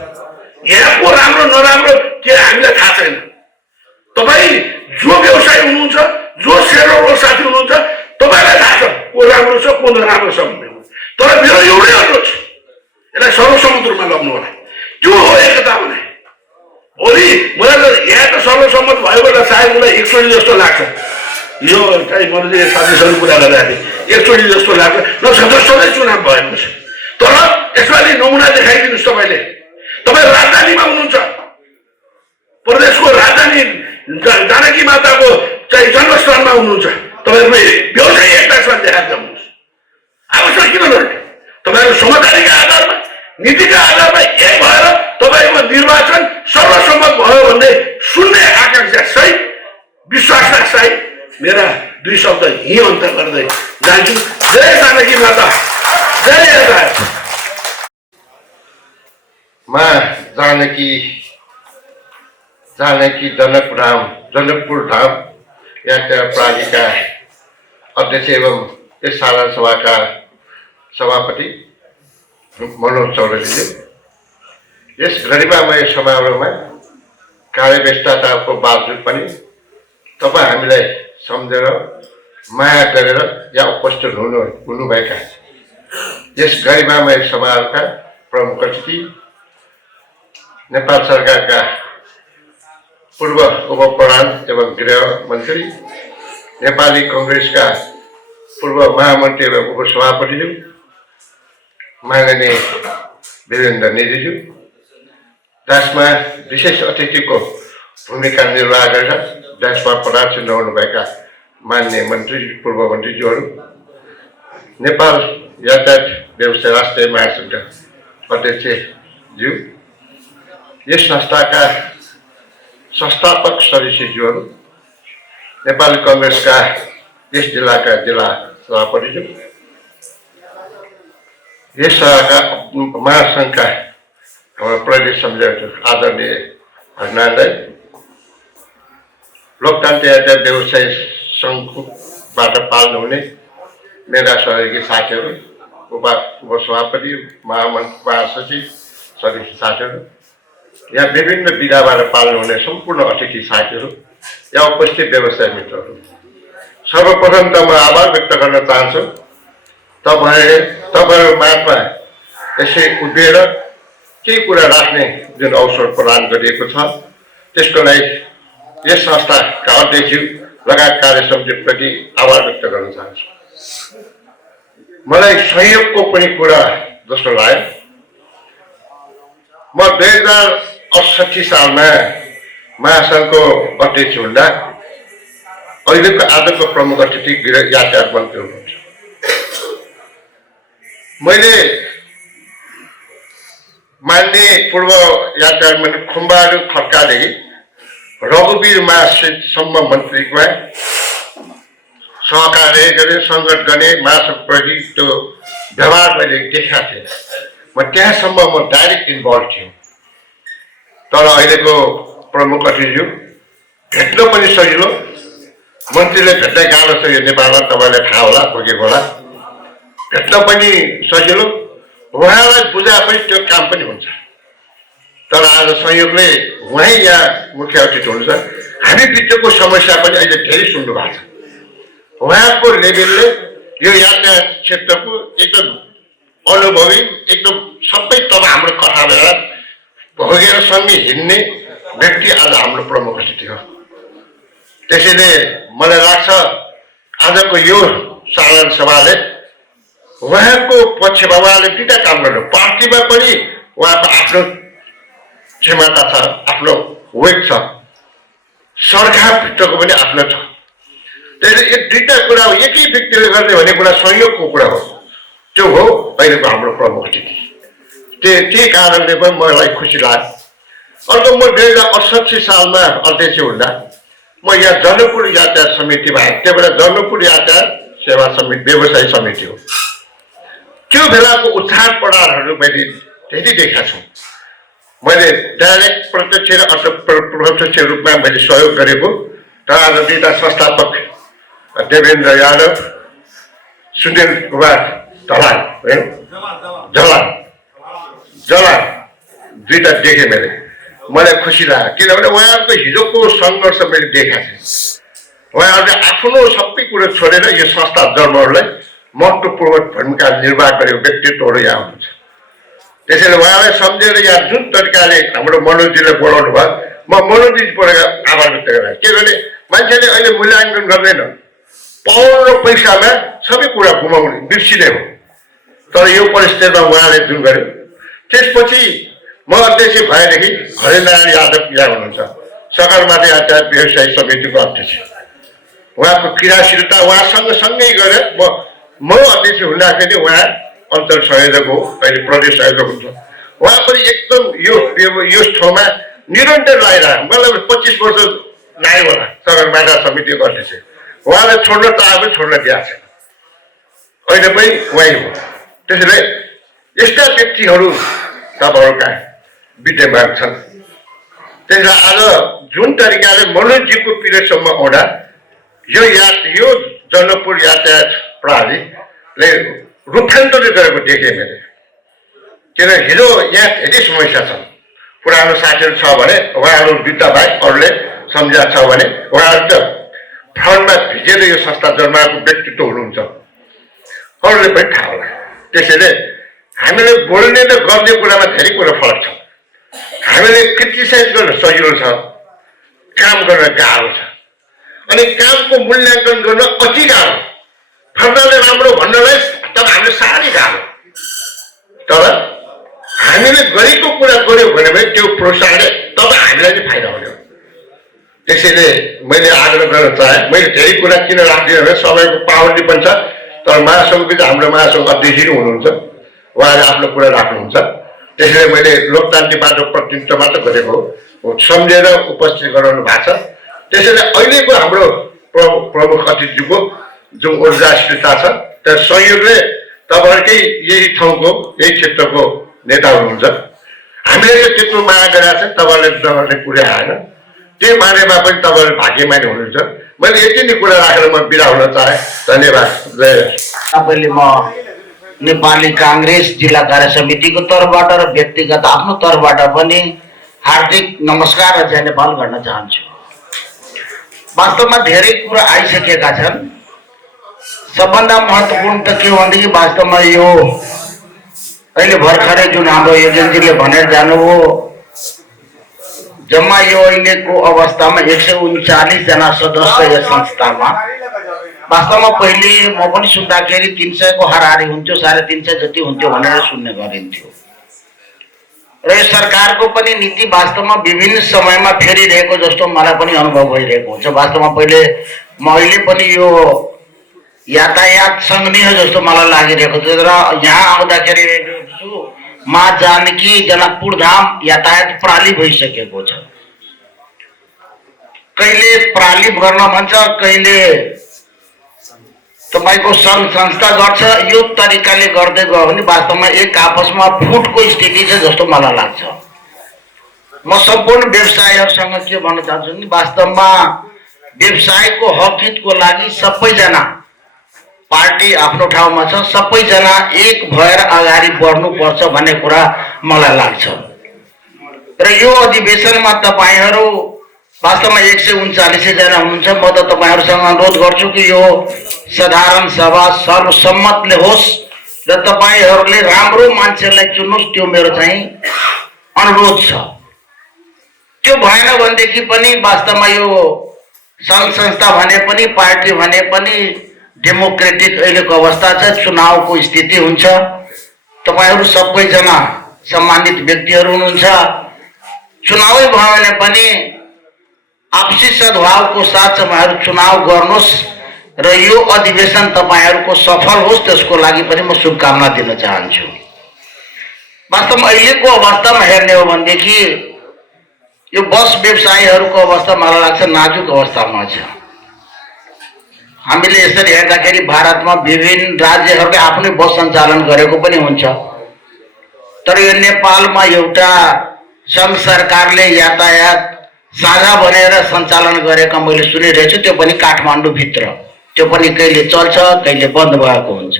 यहाँको राम्रो नराम्रो के हामीलाई थाहा छैन। तपाईँ जो व्यवसायी हुनुहुन्छ, जो सेयरहोल्डर साथी हुनुहुन्छ, तपाईँलाई थाहा छ को राम्रो छ को नराम्रो छ भन्ने। तर मेरो एउटै अनुरोध छ, यसलाई सर्वसम्मत रूपमा लग्नु होला। त्यो हो एकता भने। भोलि मलाई त यहाँ त सर्वसम्मत भयो भने सायद मलाई 1 जस्तो लाग्छ। यो चाहिँ मैले साथीसँग कुरा गरिरहेको थिएँ, 1 जस्तो लाग्छ। सधैँ चुनाव भएको छ। तर यसमा नमुना देखाइदिनुहोस् तपाईँले। तपाईँ राजधानीमा हुनुहुन्छ, प्रदेशको राजधानी जानकी माताको चाहिँ जन्मस्थानमा हुनुहुन्छ, तपाईँहरू व्यवसायी एकतामा देखाइदिनुहोस्। आवश्यक किन गर्ने? तपाईँहरू समझदारीका आधारमा, नीतिका आधारमा एक भएर तपाईँको निर्वाचन सर्वसम्मत भयो भन्ने सुन्ने आकांक्षा सहित, विश्वासका सहित मेरा 2 शब्द यही अन्त गर्दै जान्छु। जय जानकी माता, जय यातायात। माँ जानकी जनकपुर धाम यातायात प्राधिका अध्यक्ष एवं यस साधारण सभाका सभापति मनोज चौधरीज्यू, यस गरिमामय समारोहमा कार्यव्यस्तताको बावजुद पनि तपाईँ हामीलाई सम्झेर माया गरेर यहाँ उपस्थित हुनुभएका यस गरिमामय समारोहका प्रमुख अतिथि, नेपाल सरकारका पूर्व उपप्रधान एवं गृह मन्त्री, नेपाली कांग्रेसका पूर्व महामन्त्री एवं उपसभापतिज्यू माननीय वीरेन्द्र निधिज्यू, जसमा विशेष अतिथिको भूमिका निर्वाह गरेर जसमा पदार्थ हुनुभएका माननीय मन्त्री पूर्व मन्त्रीज्यूहरू, नेपाल यातायात व्यवसाय राष्ट्रिय महासङ्घ अध्यक्षज्यू, यस संस्थाका संस्थापक सदस्यज्यूहरू, नेपाली कांग्रेसका यस जिल्लाका जिल्ला सभापतिज्यू, यस महासङ्घका हाम्रो प्रदेश संयोजक आदरणीय हरिनारायण, लोकतान्त्रिक यातायात व्यवसाय सङ्घबाट पाल्नु हुने मेरा सहयोगी साथीहरू, उपसभापति, महासचिव, सदस्य साथीहरू, यहाँ विभिन्न विधाबाट पाल्नु हुने सम्पूर्ण अतिथि साथीहरू, यहाँ उपस्थित व्यवसाय मित्रहरू, सर्वप्रथम त म आभार व्यक्त गर्न चाहन्छु तपाईँहरू माझमा यसै उभिएर केही कुरा राख्ने जुन अवसर प्रदान गरिएको छ त्यसको लागि यस संस्थाका अध्यक्ष लगायत कार्य समितिप्रति आभार व्यक्त गर्न चाहन्छु। मलाई सहयोगको पनि कुरा जस्तो लाग्यो। म 2068 सालमा महासङ्घको अध्यक्ष हुँदा अहिलेको आजको प्रमुख अतिथि गृह यातायात मन्त्री हुनुहुन्छ। मैले मान्य पूर्व यातायात मन्त्री खुम्बाहरू खड्कादेखि रघुवीर महासम्म मन्त्रीमा सहकार्य गरे, सङ्गत गर्ने, महासङ्घप्रति त्यो व्यवहार मैले देखाएको थिएँ। म त्यहाँसम्म म डाइरेक्ट इन्भल्भ थिएँ। तर अहिलेको प्रमुख अतिथि भेट्न पनि सजिलो, मन्त्रीले भेट्न गाह्रो छ यो नेपालमा, तपाईँलाई थाहा होला, पुगेको होला। भेट्न पनि सजिलो, उहाँलाई बुझाए पनि त्यो काम पनि हुन्छ। तर आज संयोगले उहाँ यहाँ मुख्य अतिथि हुनुहुन्छ। हामी बिचको समस्या पनि अहिले धेरै सुन्नु भएको छ। उहाँको लेभलले यो यातायात क्षेत्रको एकदम अनुभवी, एकदम सबै तब हाम्रो कथाबाट भोगेर सँगै हिँड्ने व्यक्ति आज हाम्रो प्रमुख अतिथि हो। त्यसैले मलाई लाग्छ आजको यो साधारण सभाले उहाँको पक्षमा उहाँले दुईटा काम गर्नु, पार्टीमा पनि उहाँको आफ्नो क्षमता छ, आफ्नो वेट छ, सरकारभित्रको पनि आफ्नो छ। त्यसैले यो दुईटा कुरा एकै व्यक्तिले गर्ने भन्ने कुरा संयोगको कुरा हो। त्यो हो अहिलेको हाम्रो प्रमुख अतिथि। त्यही कारणले पनि मलाई खुसी लाग्यो। अर्को म 2068 सालमा अध्यक्ष हुँदा म यहाँ जनकपुर यातायात समितिमा आएँ। त्यो बेला जनकपुर यातायात सेवा समिति व्यवसाय समिति हो। त्यो बेलाको उछाल पडालहरू मैले धेरै देखाएको छु। मैले डाइरेक्ट प्रत्यक्ष र अप्रत्यक्ष रूपमा मैले सहयोग गरेको। तर आज दुईटा संस्थापक देवेन्द्र यादव, सुनिल कुमार दलाल, जलाल दुईटा देखेँ मैले। मलाई खुसी लाग्यो किनभने उहाँहरूको हिजोको सङ्घर्ष मैले देखाएको थिएँ। उहाँहरूले आफ्नो सबै कुरो छोडेर यो संस्था धर्महरूलाई महत्त्वपूर्ण भूमिका निर्वाह गरेको व्यक्तित्वहरू यहाँ हुनुहुन्छ। त्यसैले उहाँलाई सम्झेर यहाँ जुन तरिकाले हाम्रो मनोजीले बोलाउनु भयो, म मनोजीबाट आभार व्यक्त गरेँ। किनभने मान्छेले अहिले मूल्याङ्कन गर्दैन, पाउन्ड र पैसामा सबै कुरा गुमाउने बिर्सिने हो। तर यो परिस्थितिमा उहाँले जुन गर्यो, त्यसपछि म अध्यक्ष भएदेखि हरिनारायण यादव यहाँ हुनुहुन्छ, सगरमाथा यातायात व्यवसाय समितिको अध्यक्ष। उहाँको क्रियाशीलता उहाँसँग सँगै गरेर म अध्यक्ष हुँदाखेरि उहाँ अञ्चल संयोजक हो, अहिले प्रदेश संयोजक हुन्छ। उहाँ पनि एकदम यो ठाउँमा निरन्तर लगाइरह्यो। मलाई 25 वर्ष लाग्यो होला सगरमाथा समितिको अध्यक्ष। उहाँलाई छोड्न त आफै छोड्न दिएको छैन, अहिले पनि उहाँ हो। त्यसैले यस्ता व्यक्तिहरू तपाईँहरूका विद्यमान छन्। त्यसैले आज जुन तरिकाले मनोजीको पिरियडसम्म आउँदा यो जनकपुर यातायात प्रणालीले रूपान्तरित गरेको देखेँ मैले। किन हिजो यहाँ धेरै समस्या छन्। पुरानो साथीहरू छ भने उहाँहरू बित्दा बाहेक अरूले सम्झा छ भने उहाँहरू त फ्रन्टमा भिजेर यो संस्था जन्माएको व्यक्तित्व हुनुहुन्छ, अरूले पनि थाहा होला। त्यसैले हामीले बोल्ने र गर्ने कुरामा धेरै कुरा फरक छ। हामीले क्रिटिसाइज गर्न सजिलो छ, काम गर्न गाह्रो छ अनि कामको मूल्याङ्कन गर्न अति गाह्रो फर्दाले राम्रो भन्नलाई तर हामीले साह्रै गाह्रो तर हामीले गरेको कुरा गर्यो भने त्यो प्रोत्साहनले तब हामीलाई नै फाइदा हुने हो त्यसैले मैले आग्रह गर्न चाहे मैले धेरै कुरा किन राख्दिनँ भने सबैको पावरली पनि छ तर महासङ्घको हाम्रो महासङ्घ अध्यक्ष हुनुहुन्छ उहाँले आफ्नो कुरा राख्नुहुन्छ त्यसैले मैले लोकतान्त्रिकबाट प्रतिनिधित्वबाट गरेको हो सम्झेर उपस्थित गराउनु भएको छ त्यसैले अहिलेको हाम्रो प्रमुख अतिथिको जो ऊर्जास्थिरता छ त्यो संयोगले तपाईँहरूकै यही ठाउँको यही क्षेत्रको नेता हुनुहुन्छ हामीले चाहिँ त्यत्रो माया गरेका छ तपाईँहरूले कुरा आएन त्यो बारेमा पनि तपाईँहरू भाग्यमानी हुनुहुन्छ मैले यति नै कुरा राखेर म बिदा हुन चाहे धन्यवाद तपाईँले म नेपाली काङ्ग्रेस जिल्ला कार्य समितिको तर्फबाट र व्यक्तिगत आफ्नो तर्फबाट पनि हार्दिक नमस्कार र जय नेपाल गर्न चाहन्छु वास्तवमा धेरै कुरा आइसकेका छन् सबभन्दा महत्त्वपूर्ण त के हो भनेदेखि वास्तवमा यो अहिले भर्खरै जुन हाम्रो एजेन्सीले भनेर जानुभयो जम्मा यो अहिलेको अवस्थामा 139 जना सदस्य यस संस्थामा वास्तवमा पहिले म पनि सुन्दाखेरि 300 को हाराहारी हुन्थ्यो 350 जति हुन्थ्यो भनेर सुन्ने गरिन्थ्यो र यो सरकारको पनि नीति वास्तवमा विभिन्न समयमा फेरिरहेको जस्तो मलाई पनि अनुभव भइरहेको हुन्छ वास्तवमा पहिले म अहिले पनि यो यातायात सङ्घीय जस्तो मलाई लागिरहेको थियो र यहाँ आउँदाखेरि मा जानकी जनकपुर धाम यातायात प्रणाली भइसकेको छ कहिले प्रणाली गर्न भन्छ कहिले तपाईको सङ्घ संस्था गर्छ यो तरिकाले गर्दै गयो भने वास्तवमा एक आपसमा फुटको स्थिति छ जस्तो मलाई लाग्छ म सम्पूर्ण व्यवसायीहरूसँग के भन्न चाहन्छु भने वास्तवमा व्यवसायको हक हितको लागि सबैजना पार्टी आफ्नो ठाउँमा छ सबैजना एक भएर अगाडि बढ्नुपर्छ भन्ने कुरा मलाई लाग्छ र यो अधिवेशनमा तपाईहरू वास्तवमा 139 जना हुनुहुन्छ म त तपाईहरुसँग अनुरोध गर्छु कि यो साधारण सभा सर्वसम्मतले होस् र तपाईहरुले राम्रो मान्छेलाई चुन्नुस् त्यो मेरो चाहिँ अनुरोध छ त्यो भएन भनेदेखि पनि वास्तवमा यो सङ्घ संस्था भने पनि पार्टी भने पनि डेमोक्रेटिक अहिलेको अवस्था छ चुनावको स्थिति हुन्छ तपाईहरु सबैजना सम्मानित व्यक्तिहरु हुनुहुन्छ चुनावै भयो भने पनि आपसी सद्भावको साथ तपाईहरु चुनाव गर्नुस् र यो अधिवेशन तपाईहरुको सफल होस् त्यसको लागि पनि म शुभकामना दिन चाहन्छु वास्तवमा अहिलेको अवस्थामा हेर्ने हो भनेदेखि यो बस व्यवसायीहरुको अवस्था मलाई लाग्छ नाजुक अवस्थामा छ हामीले यसरी हेर्दाखेरि भारतमा विभिन्न राज्यहरुले आफ्नै बस सञ्चालन गरेको पनि हुन्छ तर यो नेपालमा एउटा संघ सरकारले यातायात साझा भनेर सञ्चालन गरेको मैले सुनिरहेछु त्यो पनि काठमाडौँ भित्र त्यो पनि कहिले चल्छ कहिले बन्द भएको हुन्छ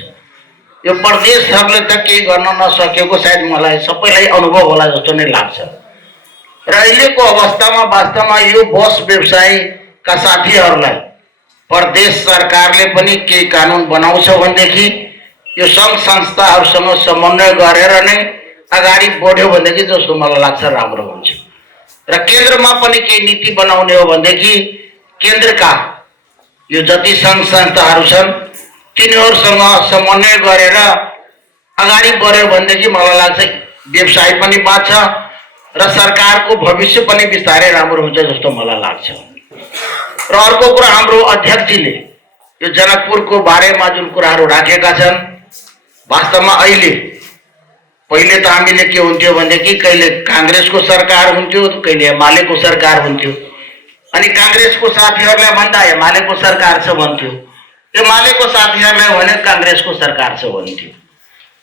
यो प्रदेशहरुले त केही गर्न नसकेको सायद मलाई सबैलाई अनुभव होला जस्तो नै लाग्छ र अहिलेको अवस्थामा वास्तवमा यो बस व्यवसायका साथीहरुलाई प्रदेश सरकारले पनि केही कानुन बनाउँछ भनेदेखि यो संघ संस्थाहरुसँग समन्वय गरेर नै अगाडि बढ्यो भनेदेखि जस्तो मलाई लाग्छ राम्रो हुन्छ र केन्द्रमा पनि केही नीति बनाउने हो भनेदेखि केन्द्रका यो जति संघ संस्थाहरु छन् तिनीहरुसँग समन्वय गरेर अगाडि बढ्यो भनेदेखि मलाई लाग्छ व्यवसाय पनि बाँच्छ र सरकारको भविष्य पनि बिस्तारै राम्रो हुन्छ जस्तो मलाई लाग्छ र अर्को कुरा हाम्रो अध्यक्षले यो जनकपुरको बारेमा जुन कुराहरू राखेका छन् वास्तवमा अहिले पहिले त हामीले के हुन्थ्यो भनेदेखि कहिले कांग्रेसको सरकार हुन्थ्यो कहिले एमालेको सरकार हुन्थ्यो अनि कांग्रेसको साथीहरुलाई भन्दा एमालेको सरकार छ भन्थ्यो एमालेको साथीहरुलाई भने कांग्रेसको सरकार छ भन्थ्यो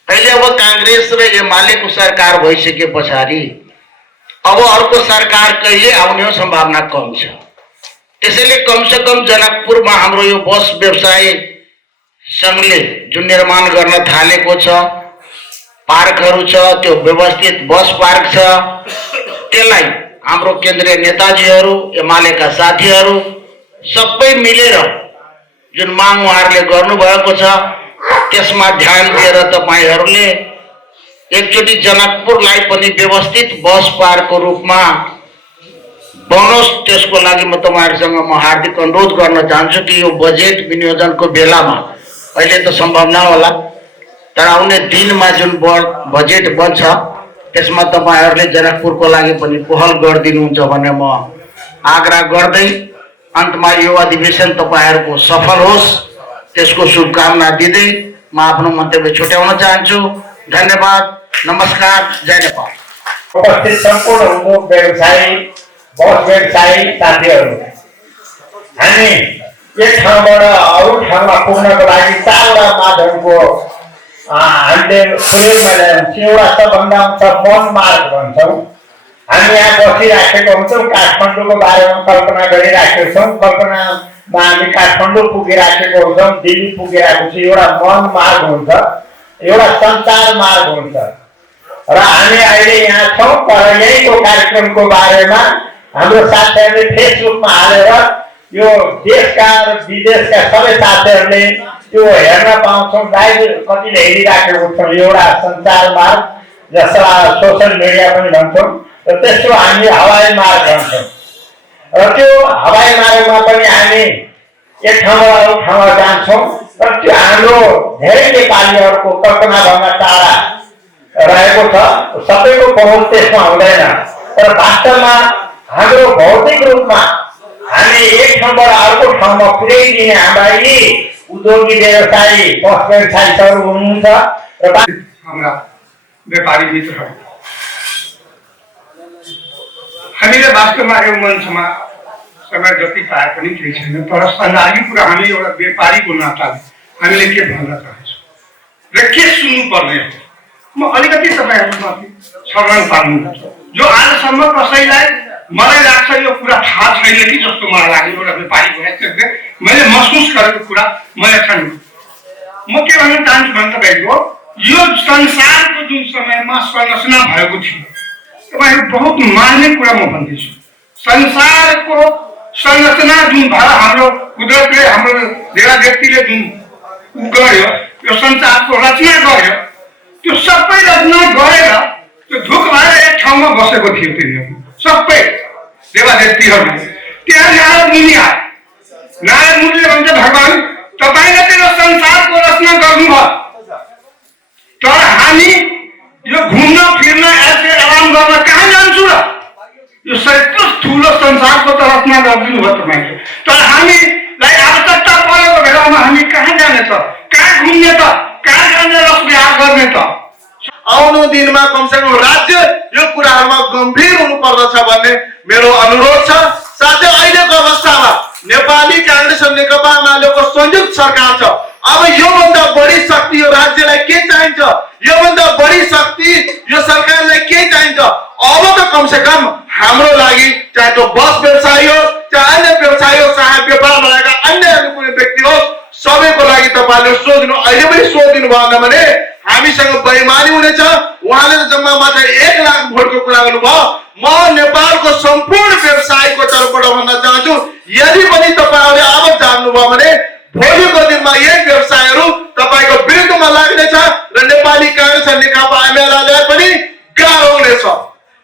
अहिले अब कांग्रेस र एमालेको सरकार भइसकेपछि अब अर्को सरकार कहिले आउने सम्भावना कम छ त्यसैले कम से कम जनकपुरमा हाम्रो यो बस व्यवसाय संघले जुन निर्माण गर्न थालेको छ पार्कहरु छ त्यो व्यवस्थित बस पार्क छ त्यसलाई हाम्रो केन्द्रीय नेताजीहरु एमालेका साथीहरु सबै मिलेर जुन माग उहाँहरुले गर्नुभएको छ त्यसमा ध्यान दिएर तपाईहरुले एकचोटी जनकपुरलाई पनि व्यवस्थित बस पार्कको रूपमा बनोस् त्यसको लागि म तपाईँहरूसँग म हार्दिक अनुरोध गर्न चाहन्छु कि यो बजेट विनियोजनको बेलामा अहिले त सम्भव नहोला, तर आउने दिनमा जुन बजेट बन्छ त्यसमा तपाईँहरूले जनकपुरको लागि पनि पहल गरिदिनुहुन्छ भन्ने म आग्रह गर्दै अन्तमा यो अधिवेशन तपाईँहरूको सफल होस् त्यसको शुभकामना दिँदै म आफ्नो मन्तव्य छुट्याउन चाहन्छु। धन्यवाद, नमस्कार, जय नेपाल। उपस्थित सम्पूर्ण उद्योग व्यवसायी, बस व्यवसायी साथीहरू, हामी एक ठाउँबाट अरू ठाउँमा पुग्नको लागि चारवटा माध्यमको हामीले सुनेमा ल्याउँछौँ। एउटा सबभन्दा मन मार्ग भन्छौँ। हामी यहाँ बसिराखेको हुन्छौँ, काठमाडौँको बारेमा कल्पना गरिराखेका छौँ, कल्पनामा हामी काठमाडौँ पुगिराखेको हुन्छौँ, दिल्ली पुगिरहेको छ। एउटा मन मार्ग हुन्छ, एउटा सञ्चार मार्ग हुन्छ र हामी अहिले यहाँ छौँ। तर यहीँको कार्यक्रमको बारेमा हाम्रो साथीहरूले फेसबुकमा हालेर यो देशका र विदेशका सबै साथीहरूले त्यो हेर्न पाउँछौँ। लाइभ कतिले हेरिराखेको छौँ। एउटा सञ्चार मार्ग जसलाई सोसियल मिडिया पनि भन्छौँ र त्यसो हामी हवाई मार्ग भन्छौँ। र त्यो हवाई मार्गमा पनि हामी एक ठाउँबाट अर्को ठाउँमा जान्छौँ र त्यो हाम्रो धेरै नेपालीहरूको कल्पनाभन्दा टाढा रहेको छ। सबैको पहुँच त्यसमा हुँदैन, तर वास्तवमा हाम्रो भौतिक रूपमा हामी एक ठाउँबाट अर्को ठाउँमा पुर्याइदिने हाम्रा यी उद्योगी व्यवसायी, बस व्यवसायीहरू हुनुहुन्छ र हाम्रा व्यापारी मित्रहरू, हामीले वास्तवमा यो मञ्चमा समय जति पाए पनि केही छैन। तर सन्धानी कुरा हामी एउटा व्यापारीको नाताले हामीले के भन्न चाहन्छौँ र के सुन्नुपर्ने हो, म अलिकति तपाईँहरूमाथि स्मरण पार्नुपर्छ। जो आजसम्म कसैलाई मलाई लाग्छ यो कुरा थाहा छैन कि जस्तो मलाई लाग्यो, एउटा व्यापारीको हैसियतले मैले महसुस गरेको कुरा म एकछिन म के भन्न चाहन्छु भने तपाईँको यो संसारको जुन समयमा संरचना भएको थियो, तपाईँहरू बहुत मान्ने कुरा म भन्दैछु। संसारको संरचना जुन भएर हाम्रो कुदरतले, हाम्रो धेरै व्यक्तिले जुन गर्यो, यो संसारको रचना गर्यो, त्यो सबै रचना गरेर त्यो धुक भएर एक ठाउँमा बसेको थियो। तिनीहरू सबै देवादेवतीहरूले त्यहाँ नारद मुनि आए। नारद मुनिले भन्छ, भगवान तपाईँले त यो संसारको रचना गर्नुभयो, तर हामी यो घुम्न फिर्न ऐसे आराम गर्न कहाँ जान्छु र? यो यत्रो ठुलो संसारको त रचना गरिदिनु भयो तपाईँले, तर हामीलाई आवश्यकता परेको बेलामा हामी कहाँ जाने त? कहाँ घुम्ने त? कहाँ जाने रस विहार गर्ने त? आउनु दिनमा कमसेकम राज्य यो कुराहरूमा गम्भीर हुनुपर्दछ भन्ने मेरो अनुरोध छ। साथै अहिलेको अवस्थामा नेपाली कांग्रेस र नेकपा एमालेको संयुक्त सरकार छ। अब योभन्दा बढी शक्ति यो राज्यलाई के चाहिन्छ? योभन्दा बढी शक्ति यो सरकारलाई के चाहिन्छ? अब त कमसेकम हाम्रो लागि, चाहे त्यो बस व्यवसायी हो, चाहे अन्य व्यवसायी हो, चाहे व्यापारमा रहेका अन्य कुनै व्यक्ति हो, सबैको लागि तपाईँले सोच्नु, अहिले पनि सोधिदिनु भएन भने हामीसँग बेइमानी हुनेछ। उहाँले त जम्मा मात्र 1 लाख भोटको कुरा गर्नुभयो। म नेपालको सम्पूर्ण व्यवसायीको तर्फबाट भन्न चाहन्छु, यदि पनि तपाईँहरूले अब जान्नुभयो भने भोलिको दिनमा यही व्यवसायहरू तपाईँको विरुद्धमा लाग्नेछ र नेपाली कांग्रेस र नेकपा एमालेलाई पनि गाह्रो हुनेछ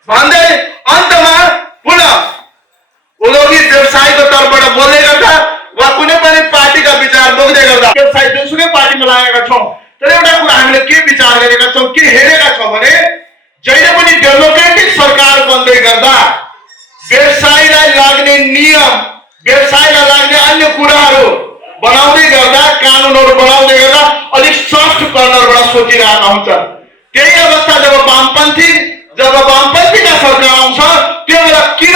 भन्दै अन्तमा पुनः उद्योगी व्यवसायीको तर्फबाट बोल्दै गर्दा वा कुनै पनि पार्टीका विचार बोक्दै गर्दा व्यवसायी जुनसुकै पार्टीमा लागेका छौँ, तर एउटा कुरा हामीले के विचार गरेका छौँ, के हेरेका छौँ भने जहिले पनि डेमोक्रेटिक सरकार बन्दै गर्दा व्यवसायीलाई लाग्ने नियम, व्यवसायीलाई लाग्ने अन्य कुराहरू बनाउँदै गर्दा, कानुनहरू बनाउँदै गर्दा अलिक सफ्ट कर्नरबाट सोचिरहेका हुन्छन्। त्यही अवस्था जब वामपन्थीका सरकार आउँछ त्यो बेला किन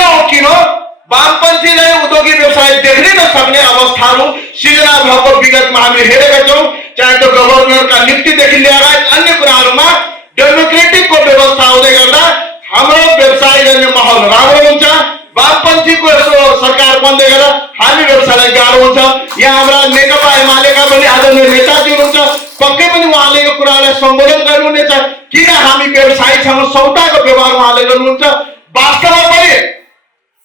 वामपन्थीलाई उद्योगी व्यवसाय देख्नै नसक्ने अवस्थाहरू सिर्जना भएको विगतमा हामीले हेरेका छौँ। चाहे त्यो गभर्नरका नियुक्तिदेखि लिएर अन्य कुराहरूमा डेमोक्रेटिकको व्यवस्था हुँदै गर्दा हाम्रो व्यवसाय गर्ने माहौल राम्रो हुन्छ। वामपन्थीको यसो सरकार बन्दै गर्दा हामी व्यवसायलाई गाह्रो हुन्छ। यहाँ हाम्रा नेकपा एमालेका पनि आदरणीय नेताजी हुनुहुन्छ, पक्कै पनि उहाँले यो कुरालाई सम्बोधन गर्नुहुनेछ। किन हामी व्यवसायीसँग सौदाको व्यवहार उहाँले गर्नुहुन्छ? वास्तवमा पनि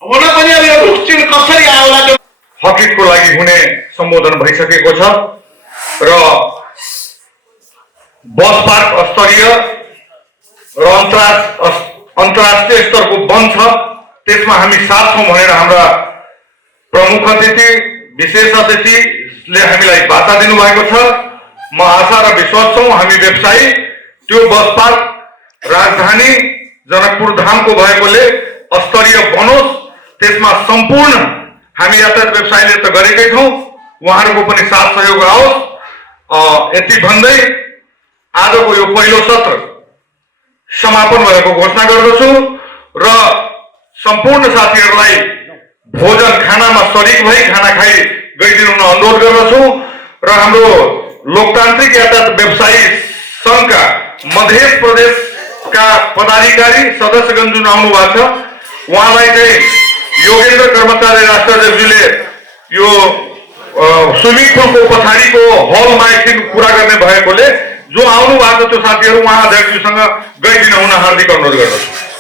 हुन पनि अब यो रुखचिन कसरी आयो होला त्यो हकिकको लागि हुने सम्बोधन भइसकेको छ र बस पार्क स्तरीय र अन्तर्राष्ट्रिय स्तरको बन्द छ त्यसमा हामी साथ छौँ भनेर हाम्रा प्रमुख अतिथि विशेष अतिथिले हामीलाई बाचा दिनुभएको छ। म आशा र विश्वास छौँ हामी व्यवसायी त्यो बस पार्क राजधानी जनकपुर धामको भएकोले स्तरीय बनोस्, त्यसमा सम्पूर्ण हामी यातायात व्यवसायीले त गरेकै छौँ, उहाँहरूको पनि साथ सहयोग आओस्। यति भन्दै आजको यो पहिलो सत्र समापन भएको घोषणा गर्दछु र सम्पूर्ण साथीहरूलाई भोजन खानामा सरिक भई खाना खाइ गइदिनु अनुरोध गर्दछु र हाम्रो लोकतान्त्रिक यातायात व्यवसायी संघका मध्य प्रदेशका पदाधिकारी सदस्यगण जुन आउनु भएको छ उहाँलाई चाहिँ योगेन्द्र कर्मचारी राष्ट्रदेवजीले यो स्विमिङ पुलको पछाडिको हलमा एकछिन कुरा गर्ने भएकोले जो आउनु भएको त्यो साथीहरू उहाँ अध्यक्षज्यूसँग गइदिन हुन हार्दिक अनुरोध गर्दछु।